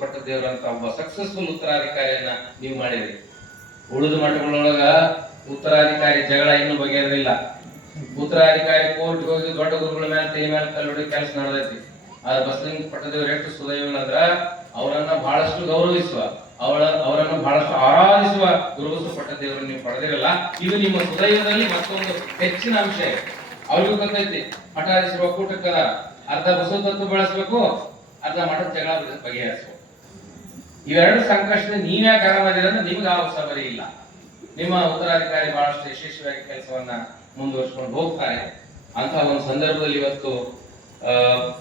ಪಟ್ಟ ದೇವರಂತ ಒಬ್ಬ ಸಕ್ಸಸ್ಫುಲ್ ಉತ್ತರಾಧಿಕಾರಿಯನ್ನ ನೀವು ಮಾಡಿರಿ. ಉಳಿದ ಮಠಗಳೊಳಗ ಉತ್ತರಾಧಿಕಾರಿ ಜಗಳ ಇನ್ನೂ ಬಗೆಹರಿಲ್ಲ ಉತ್ತರಾಧಿಕಾರಿ ಕೋರ್ಟ್ ಹೋಗಿ ದೊಡ್ಡ ಗುರುಗಳ ಮೇಲೆ ತೈ ಮೇಲೆ ಕಲ್ಲು ಕೆಲಸ ನಡೆದೈತಿ. ಆದ್ರೆ ಬಸಲಿಂಗ ಪಟ್ಟದೇವ್ರು ಎಷ್ಟು ಸುದೈವನಂದ್ರ ಅವರನ್ನ ಬಹಳಷ್ಟು ಗೌರವಿಸುವ, ಅವಳ, ಅವರನ್ನು ಬಹಳಷ್ಟು ಆರಾಧಿಸುವ ಗುರುಬಸವ ಪಟ್ಟದೇವರು ನೀವು ಪಡೆದಿರಲ್ಲ. ಇದು ನಿಮ್ಮ ಸುದೈವದಲ್ಲಿ ಮತ್ತೊಂದು ಹೆಚ್ಚಿನ ಅಂಶ ಅವ್ರಿಗೂ ಗೊತ್ತೈತಿ, ಮಠಾಧೀಶರು ಒಕ್ಕೂಟಕ್ಕದ ಅರ್ಧ ಬಸವ ತತ್ವ ಬೆಳೆಸ್ಬೇಕು ಅರ್ಧ ಮಠ ಜಗಳ ಬಗೆಹರಿಸ್ಬೇಕು ಇವೆರಡು ಸಂಕಷ್ಟ ನೀವೇ ಕಾರಣ ಮಾಡಿರೋದು ನಿಮ್ಗೆ ಆ ಸಬರಿ ಇಲ್ಲ. ನಿಮ್ಮ ಉತ್ತರಾಧಿಕಾರಿ ಬಹಳಷ್ಟು ಯಶಸ್ವಿಯಾಗಿ ಕೆಲಸವನ್ನ ಮುಂದುವರಿಸಿಕೊಂಡು ಹೋಗ್ತಾರೆ. ಅಂತ ಒಂದು ಸಂದರ್ಭದಲ್ಲಿ ಇವತ್ತು ಆ,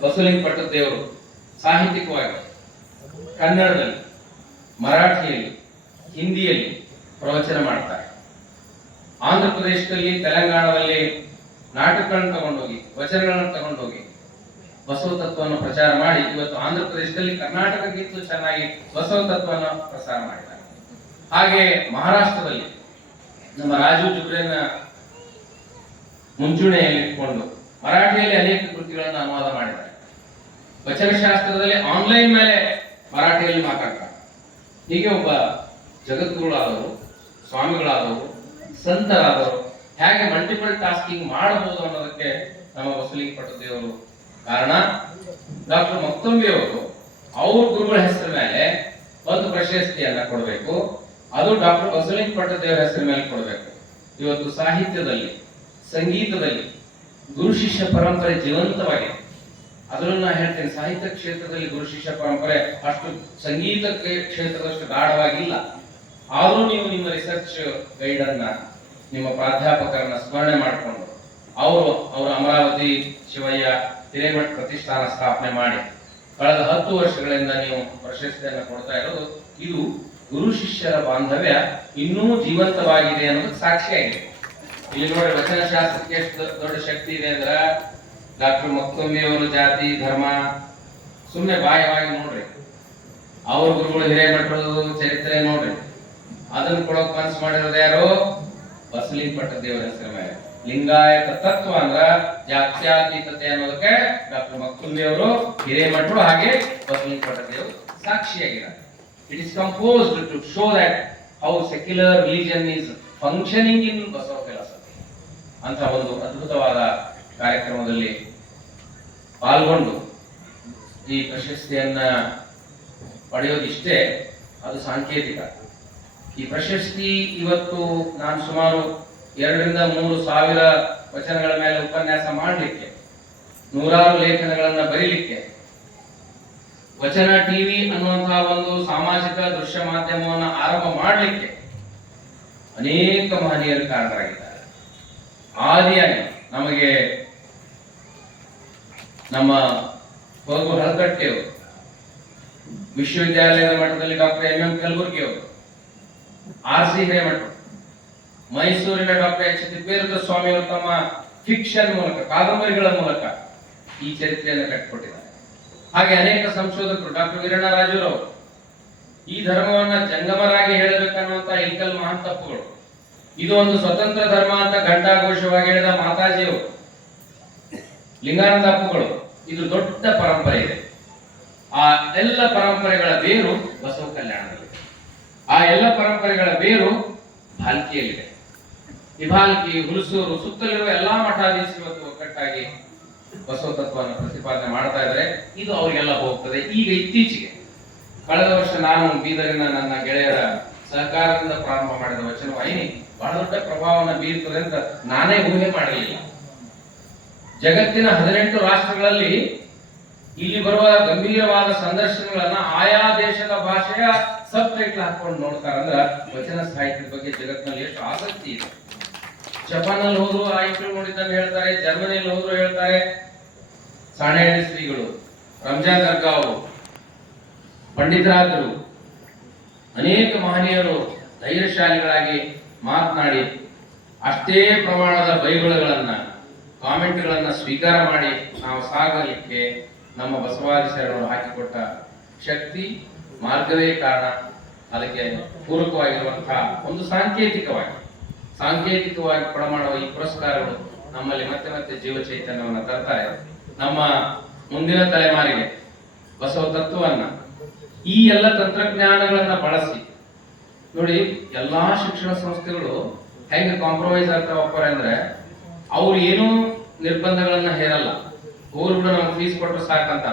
ಬಸವಲಿಂಗ ಪಟ್ಟದೇವರು ಸಾಹಿತ್ಯಿಕವಾಗಿ ಕನ್ನಡದಲ್ಲಿ ಮರಾಠಿಯಲ್ಲಿ ಹಿಂದಿಯಲ್ಲಿ ಪ್ರವಚನ ಮಾಡ್ತಾರೆ. ಆಂಧ್ರ ಪ್ರದೇಶದಲ್ಲಿ ತೆಲಂಗಾಣದಲ್ಲಿ ನಾಟಕಗಳನ್ನು ತಗೊಂಡೋಗಿ ವಚನಗಳನ್ನು ತಗೊಂಡೋಗಿ ಬಸವ ತತ್ವವನ್ನು ಪ್ರಚಾರ ಮಾಡಿ ಇವತ್ತು ಆಂಧ್ರ ಪ್ರದೇಶದಲ್ಲಿ ಕರ್ನಾಟಕಕ್ಕಿಂತ ಚೆನ್ನಾಗಿ ಬಸವ ತತ್ವವನ್ನು ಪ್ರಸಾರ ಮಾಡಿದ್ದಾರೆ. ಹಾಗೆ ಮಹಾರಾಷ್ಟ್ರದಲ್ಲಿ ನಮ್ಮ ರಾಜು ಜುಬ್ರೇನ ಮುಂಚೂಣಿಯಲ್ಲಿ ಇಟ್ಕೊಂಡು ಮರಾಠಿಯಲ್ಲಿ ಅನೇಕ ಕೃತಿಗಳನ್ನು ಅನುವಾದ ಮಾಡಿದ್ದಾರೆ. ವಚನಶಾಸ್ತ್ರದಲ್ಲಿ ಆನ್ಲೈನ್ ಮೇಲೆ ಮರಾಠಿಯಲ್ಲಿ ಮಾತಾಡ್ತಾರೆ. ಹೀಗೆ ಒಬ್ಬ ಜಗದ್ಗುರುಗಳಾದವರು, ಸ್ವಾಮಿಗಳಾದವರು, ಸಂತರಾದವರು, ಹೇಗೆ ಮಲ್ಟಿಪಲ್ ಟಾಸ್ಕಿಂಗ್ ಮಾಡಬಹುದು ಅನ್ನೋದಕ್ಕೆ ನಮ್ಮ ವಸೂಲಿಂಗ್ ಪಟ್ಟದೇವರು ಕಾರಣ ಡಾಕ್ಟರ್ ಮತ್ತೊಂಬಿ ಅವರು ಗುರುಗಳ ಹೆಸರ ಮೇಲೆ ಒಂದು ಪ್ರಶಸ್ತಿಯನ್ನ ಕೊಡಬೇಕು. ಅದು ಡಾಕ್ಟರ್ ಬಸವಲಿಂಗ ಪಟ್ಟದೇವರ ಹೆಸರ ಮೇಲೆ ಕೊಡಬೇಕು. ಇವತ್ತು ಸಾಹಿತ್ಯದಲ್ಲಿ, ಸಂಗೀತದಲ್ಲಿ ಗುರು ಶಿಷ್ಯ ಪರಂಪರೆ ಜೀವಂತವಾಗಿದೆ. ಅದನ್ನು ನಾ ಹೇಳ್ತೇನೆ, ಸಾಹಿತ್ಯ ಕ್ಷೇತ್ರದಲ್ಲಿ ಗುರು ಶಿಷ್ಯ ಪರಂಪರೆ ಅಷ್ಟು ಸಂಗೀತ ಕ್ಷೇ- ಕ್ಷೇತ್ರದಷ್ಟು ಗಾಢವಾಗಿಲ್ಲ. ಆದರೂ ನೀವು ನಿಮ್ಮ ರಿಸರ್ಚ್ ಗೈಡನ್ನ ನಿಮ್ಮ ಪ್ರಾಧ್ಯಾಪಕರನ್ನ ಸ್ಮರಣೆ ಮಾಡಿಕೊಂಡು ಅವರು ಅವರು ಅಮರಾವತಿ ಶಿವಯ್ಯ ಹಿರೇಮಠ ಪ್ರತಿಷ್ಠಾನ ಸ್ಥಾಪನೆ ಮಾಡಿ ಕಳೆದ ಹತ್ತು ವರ್ಷಗಳಿಂದ ನೀವು ಪ್ರಶಸ್ತಿಯನ್ನು ಕೊಡ್ತಾ ಇರೋದು ಇದು ಗುರು ಶಿಷ್ಯರ ಬಾಂಧವ್ಯ ಇನ್ನೂ ಜೀವಂತವಾಗಿದೆ ಅನ್ನೋದು ಸಾಕ್ಷಿಯಾಗಿದೆ. ಇಲ್ಲಿ ನೋಡಿ ವಚನಶಾಸ್ತ್ರಕ್ಕೆ ಎಷ್ಟು ದೊಡ್ಡ ಶಕ್ತಿ ಇದೆ ಅಂದ್ರ ಡಾಕ್ಟರ್ ಮತ್ತೊಮ್ಮೆ ಅವರು ಜಾತಿ, ಧರ್ಮ ಸುಮ್ಮನೆ ಬಾಯವಾಗಿ ನೋಡ್ರಿ. ಅವ್ರ ಗುರುಗಳು ಹಿರೇಮಠರು ಚರಿತ್ರೆ ನೋಡ್ರಿ. ಅದನ್ನ ಕೊಡೋಕ್ ಮನ್ಸು ಮಾಡಿರೋದು ಯಾರು? ಬಸಲಿಂಗ್ ಪಟ್ಟ ದೇವರ ಹೆಸರು ಮೇಲೆ. ಲಿಂಗಾಯತ ತತ್ವ ಅಂದ್ರ ಜಾತ್ಯಾತೀತತೆ ಅನ್ನೋದಕ್ಕೆ ಡಾಕ್ಟರ್ ಮಕ್ಕುಂದೇವರು ಹಿರೇಮಠರು ಹಾಗೆ Basalinga Patta Devaru ಸಾಕ್ಷಿಯಾಗಿದ್ದಾರೆ. It is composed to show that how secular religion is functioning in Basava philosophy ಅಂತ ಒಂದು ಅದ್ಭುತವಾದ ಕಾರ್ಯಕ್ರಮದಲ್ಲಿ ಪಾಲ್ಗೊಂಡು ಈ ಪ್ರಶಸ್ತಿಯನ್ನ ಪಡೆಯೋದಿಷ್ಟೇ ಅದು ಸಾಂಕೇತಿಕ. ಈ ಪ್ರಶಸ್ತಿ ಇವತ್ತು ನಾನು ಸುಮಾರು ಎರಡರಿಂದ ಮೂರು ಸಾವಿರ ವಚನಗಳ ಮೇಲೆ ಉಪನ್ಯಾಸ ಮಾಡಲಿಕ್ಕೆ, ನೂರಾರು ಲೇಖನಗಳನ್ನು ಬರೀಲಿಕ್ಕೆ. ವಚನ, ಟಿವಿ ಅನ್ನುವಂತಹ ಒಂದು ಸಾಮಾಜಿಕ ದೃಶ್ಯ ಮಾಧ್ಯಮವನ್ನು ಆರಂಭ ಮಾಡಲಿಕ್ಕೆ ಅನೇಕ ಮಹನೀಯರು ಕಾರಣರಾಗಿದ್ದಾರೆ. ಆದಿಯಾಗಿ ನಮಗೆ ನಮ್ಮ ಕೊರಗು ಹಳಕಟ್ಟೆಯವರು ವಿಶ್ವವಿದ್ಯಾಲಯದ ಮಟ್ಟದಲ್ಲಿ ಡಾಕ್ಟರ್ ಎಂ ಎಂ ಕಲಬುರ್ಗಿಯವರು, ಆರ್ ಸಿ ಹಿರೇಮಠ ಮೈಸೂರಿನ ಡಾಕ್ಟರ್ ಎಚ್ ತಿಪ್ಪೇರುದ್ರ ಸ್ವಾಮಿ ಅವರು ತಮ್ಮ ಫಿಕ್ಷನ್ ಮೂಲಕ, ಕಾದಂಬರಿಗಳ ಮೂಲಕ ಈ ಚರಿತ್ರೆಯನ್ನು ಕಟ್ಟಿಕೊಟ್ಟಿದ್ದಾರೆ. ಹಾಗೆ ಅನೇಕ ಸಂಶೋಧಕರು ಡಾಕ್ಟರ್ ವೀರಣ್ಣ ರಾಜುರವರು ಈ ಧರ್ಮವನ್ನ ಜಂಗಮರಾಗಿ ಇಂಕಲ್ ಮಹಾನ್ ತಪ್ಪುಗಳು ಇದು ಒಂದು ಸ್ವತಂತ್ರ ಧರ್ಮ ಅಂತ ಘಂಟಾಘೋಷವಾಗಿ ಹೇಳಿದ ಮಾತಾಜಿಯವರು, ಲಿಂಗಾನಂದ ಅಪ್ಪುಗಳು. ಇದು ದೊಡ್ಡ ಪರಂಪರೆ ಇದೆ. ಆ ಎಲ್ಲ ಪರಂಪರೆಗಳ ಬೇರು ಬಸವ ಕಲ್ಯಾಣದಲ್ಲಿ ಆ ಎಲ್ಲ ಪರಂಪರೆಗಳ ಬೇರು ಭಾಲ್ಕಿಯಲ್ಲಿದೆ. ಈ ಭಾಲ್ಕಿ ಹುಲಸೂರು ಸುತ್ತಲಿರುವ ಎಲ್ಲಾ ಮಠಾಧೀಶ ಇವತ್ತು ಒಕ್ಕಟ್ಟಾಗಿ ಬಸವ ತತ್ವವನ್ನು ಪ್ರತಿಪಾದನೆ ಮಾಡ್ತಾ ಇದ್ರೆ ಇದು ಅವರಿಗೆಲ್ಲ ಹೋಗ್ತದೆ. ಈಗ ಇತ್ತೀಚೆಗೆ ಕಳೆದ ವರ್ಷ ನಾನು ಬೀದರಿನ ನನ್ನ ಗೆಳೆಯರ ಸಹಕಾರದಿಂದ ಪ್ರಾರಂಭ ಮಾಡಿದ ವಚನ ವಾಹಿನಿ, ಬಹಳ ದೊಡ್ಡ ಪ್ರಭಾವವನ್ನು ಬೀರ್ತದೆ ಅಂತ ನಾನೇ ಊಹೆ ಮಾಡಲಿಲ್ಲ. ಜಗತ್ತಿನ ಹದಿನೆಂಟು ರಾಷ್ಟ್ರಗಳಲ್ಲಿ ಇಲ್ಲಿ ಬರುವ ಗಂಭೀರವಾದ ಸಂದರ್ಶನಗಳನ್ನ ಆಯಾ ದೇಶದ ಭಾಷೆಯ ಸಬ್ ಟೈಟ್ಲ್ ಹಾಕೊಂಡು ನೋಡ್ತಾರಂದ್ರ ವಚನ ಸಾಹಿತ್ಯದ ಬಗ್ಗೆ ಜಗತ್ತಿನಲ್ಲಿ ಎಷ್ಟು ಆಸಕ್ತಿ ಇದೆ. ಜಪಾನಲ್ಲಿ ಹೋದ್ರು, ಆ ನೋಡಿದ್ದನ್ನು ಹೇಳ್ತಾರೆ, ಜರ್ಮನಿಯಲ್ಲಿ ಹೋದ್ರು ಹೇಳ್ತಾರೆ, ಸಾಣೆಹಳ್ಳಿ ಶ್ರೀಗಳು ರಂಜಾನ್ ದರ್ಗಾ ಅವರು, ಪಂಡಿತರಾದರು. ಅನೇಕ ಮಹನೀಯರು ಧೈರ್ಯಶಾಲಿಗಳಾಗಿ ಮಾತನಾಡಿ, ಅಷ್ಟೇ ಪ್ರಮಾಣದ ಬೈಬಲ್ಗಳನ್ನ, ಕಾಮೆಂಟ್ಗಳನ್ನ ಸ್ವೀಕಾರ ಮಾಡಿ ನಾವು ಸಾಗಲಿಕ್ಕೆ ನಮ್ಮ ಬಸವಾದಿ ಶರಣರು ಹಾಕಿಕೊಟ್ಟ ಶಕ್ತಿ, ಮಾರ್ಗವೇ ಕಾರಣ. ಅದಕ್ಕೆ ಪೂರಕವಾಗಿರುವಂತಹ ಒಂದು ಸಾಂಕೇತಿಕವಾಗಿ ಸಾಂಕೇತಿಕವಾಗಿ ಕೊಡಮಾಡುವ ಈ ಪುರಸ್ಕಾರಗಳು ನಮ್ಮಲ್ಲಿ ಮತ್ತೆ ಮತ್ತೆ ಜೀವ ಚೈತನ್ಯವನ್ನು ತರ್ತಾರೆ. ನಮ್ಮ ಮುಂದಿನ ತಲೆಮಾರಿಗೆ ಬಸವ ತತ್ವವನ್ನ, ಈ ಎಲ್ಲ ತಂತ್ರಜ್ಞಾನಗಳನ್ನ ಬಳಸಿ, ನೋಡಿ ಎಲ್ಲಾ ಶಿಕ್ಷಣ ಸಂಸ್ಥೆಗಳು ಹೆಂಗೆ ಕಾಂಪ್ರಮೈಸ್ ಆಗ್ತಾವಪ್ಪ ಅಂದ್ರೆ, ಅವ್ರು ಏನೂ ನಿರ್ಬಂಧಗಳನ್ನ ಹೇರಲ್ಲ. ಹೋಗ್ರು ಕೂಡ ನಮ್ಗೆ ಫೀಸ್ ಕೊಟ್ಟರು ಸಾಕಂತ.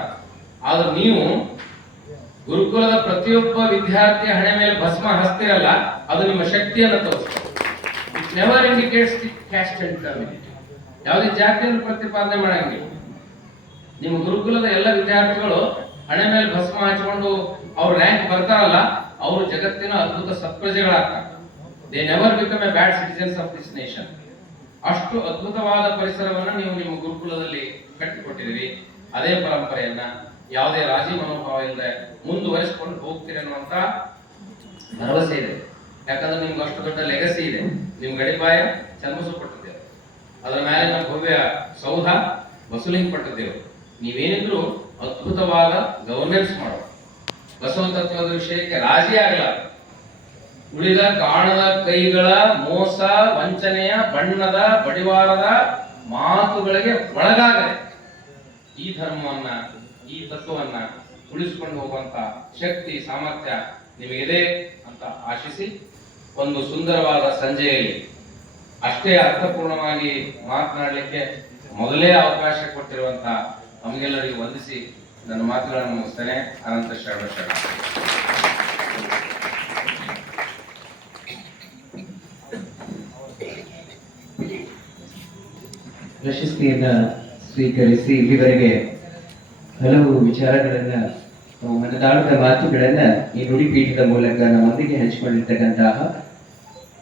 ಆದ್ರೆ ನೀವು ಗುರುಕುಲದ ಪ್ರತಿಯೊಬ್ಬ ವಿದ್ಯಾರ್ಥಿ ಹಣೆ ಮೇಲೆ ಭಸ್ಮ ಹಸ್ತಿರಲ್ಲ, ಅದು ನಿಮ್ಮ ಶಕ್ತಿಯನ್ನು ತೋರಿಸ್ತದೆ it never indicates the caste and community ಯಾವುದೇ ಜಾತಿಯನ್ನು ಪ್ರತಿಪಾದನೆ ಮಾಡಂಗಿಲ್ಲ. ನಿಮ್ಮ ಗುರುಕುಲದ ಎಲ್ಲ ವಿದ್ಯಾರ್ಥಿಗಳು ಹಣೆ ಮೇಲೆ ಭಸ್ಮ ಹಚ್ಕೊಂಡು ಅವ್ರ ರ್ಯಾಂಕ್ ಬರ್ತಾರಲ್ಲ, ಅವರು ಜಗತ್ತಿನ ಅದ್ಭುತ ಸತ್ಪ್ರಜೆಗಳಾಗ್ತಾರೆ. They never become a bad citizens of this nation ಅಷ್ಟು ಅದ್ಭುತವಾದ ಪರಿಸರವನ್ನು ನೀವು ನಿಮ್ಮ ಗುರುಕುಲದಲ್ಲಿ ಕಟ್ಟಿಕೊಟ್ಟಿದ್ದೀರಿ. ಅದೇ ಪರಂಪರೆಯನ್ನ ಯಾವುದೇ ರಾಜಿ ಮನೋಭಾವ ಇಲ್ಲದೆ ಮುಂದುವರಿಸಿಕೊಂಡು ಹೋಗ್ತೀರಿ ಅನ್ನುವಂತ ಭರವಸೆ ಇದೆ. ಯಾಕಂದ್ರೆ ನಿಮ್ಗೆ ಅಷ್ಟು ದೊಡ್ಡ ಲೆಗಸಿ ಇದೆ. ನಿಮ್ ಗಡಿಪಾಯ ಚರ್ಮಿಸಲ್ಪಟ್ಟಿದ್ದೇವೆ ಅದರ ಮೇಲೆ ನಮ್ಮ ಭವ್ಯ ಸೌಧ ವಸೂಲಿಂಪಟ್ಟಿದ್ದೇವೆ ನೀವೇನಿದ್ರು ಅದ್ಭುತವಾದ ಗವರ್ನೆನ್ಸ್ ಮಾಡೋ. ಬಸವ ತತ್ವದ ವಿಷಯಕ್ಕೆ ರಾಜಿ ಆಗಲ್ಲ ಉಳಿದ ಕಾಣದ ಕೈಗಳ ಮೋಸ, ವಂಚನೆಯ, ಬಣ್ಣದ ಬಡಿವಾರದ ಮಾತುಗಳಿಗೆ ಒಳಗಾಗದೆ ಈ ಧರ್ಮವನ್ನ, ಈ ತತ್ವವನ್ನ ಉಳಿಸಿಕೊಂಡು ಹೋಗುವಂತ ಶಕ್ತಿ, ಸಾಮರ್ಥ್ಯ ನಿಮಗಿದೆ ಅಂತ ಆಶಿಸಿ ಒಂದು ಸುಂದರವಾದ ಸಂಜೆಯಲ್ಲಿ ಅಷ್ಟೇ ಅರ್ಥಪೂರ್ಣವಾಗಿ ಮಾತನಾಡಲಿಕ್ಕೆ ಮೊದಲೇ ಅವಕಾಶ ಕೊಟ್ಟಿರುವಂತ ನಮಗೆಲ್ಲರಿಗೂ ವಂದಿಸಿ ನನ್ನ ಮಾತುಗಳನ್ನು ಮುಗಿಸ್ತೇನೆ. ಅನಂತ ಶರಣ ಶರಣ. ಪ್ರಶಸ್ತಿಯನ್ನ ಸ್ವೀಕರಿಸಿ ಇಲ್ಲಿವರೆಗೆ ಹಲವು ವಿಚಾರಗಳನ್ನ ಮನದಾಳದ ಮಾತುಗಳನ್ನ ಈ ನುಡಿಪೀಠದ ಮೂಲಕ ನಮ್ಮೊಂದಿಗೆ ಹಂಚಿಕೊಂಡಿರ್ತಕ್ಕಂತಹ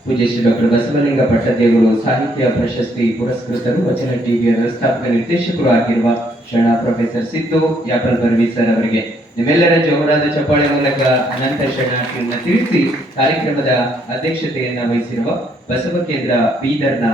ಪೂಜ್ಯ ಶ್ರೀ ಡಾಕ್ಟರ್ ಬಸವಲಿಂಗ ಪಟ್ಟದೇವರು ಸಾಹಿತ್ಯ ಪ್ರಶಸ್ತಿ ಪುರಸ್ಕೃತರು, ವಚನ ಟಿವಿಯ ವ್ಯವಸ್ಥಾಪಕ ನಿರ್ದೇಶಕರು ಆಗಿರುವ ಶರಣ ಪ್ರೊಫೆಸರ್ ಸಿದ್ದು ಯಾಪಲ್ ಬರ್ವಿ ಸರ್ ಅವರಿಗೆ ನಿಮ್ಮೆಲ್ಲರ ಜೋರಾದ ಚಪ್ಪಾಳೆ ಮೂಲಕ ಅನಂತ ಶರಣಾರ್ಥಿಯನ್ನ ತಿಳಿಸಿ ಕಾರ್ಯಕ್ರಮದ ಅಧ್ಯಕ್ಷತೆಯನ್ನ ವಹಿಸಿರುವ ಬಸವ ಕೇಂದ್ರ ಬೀದರ್ನ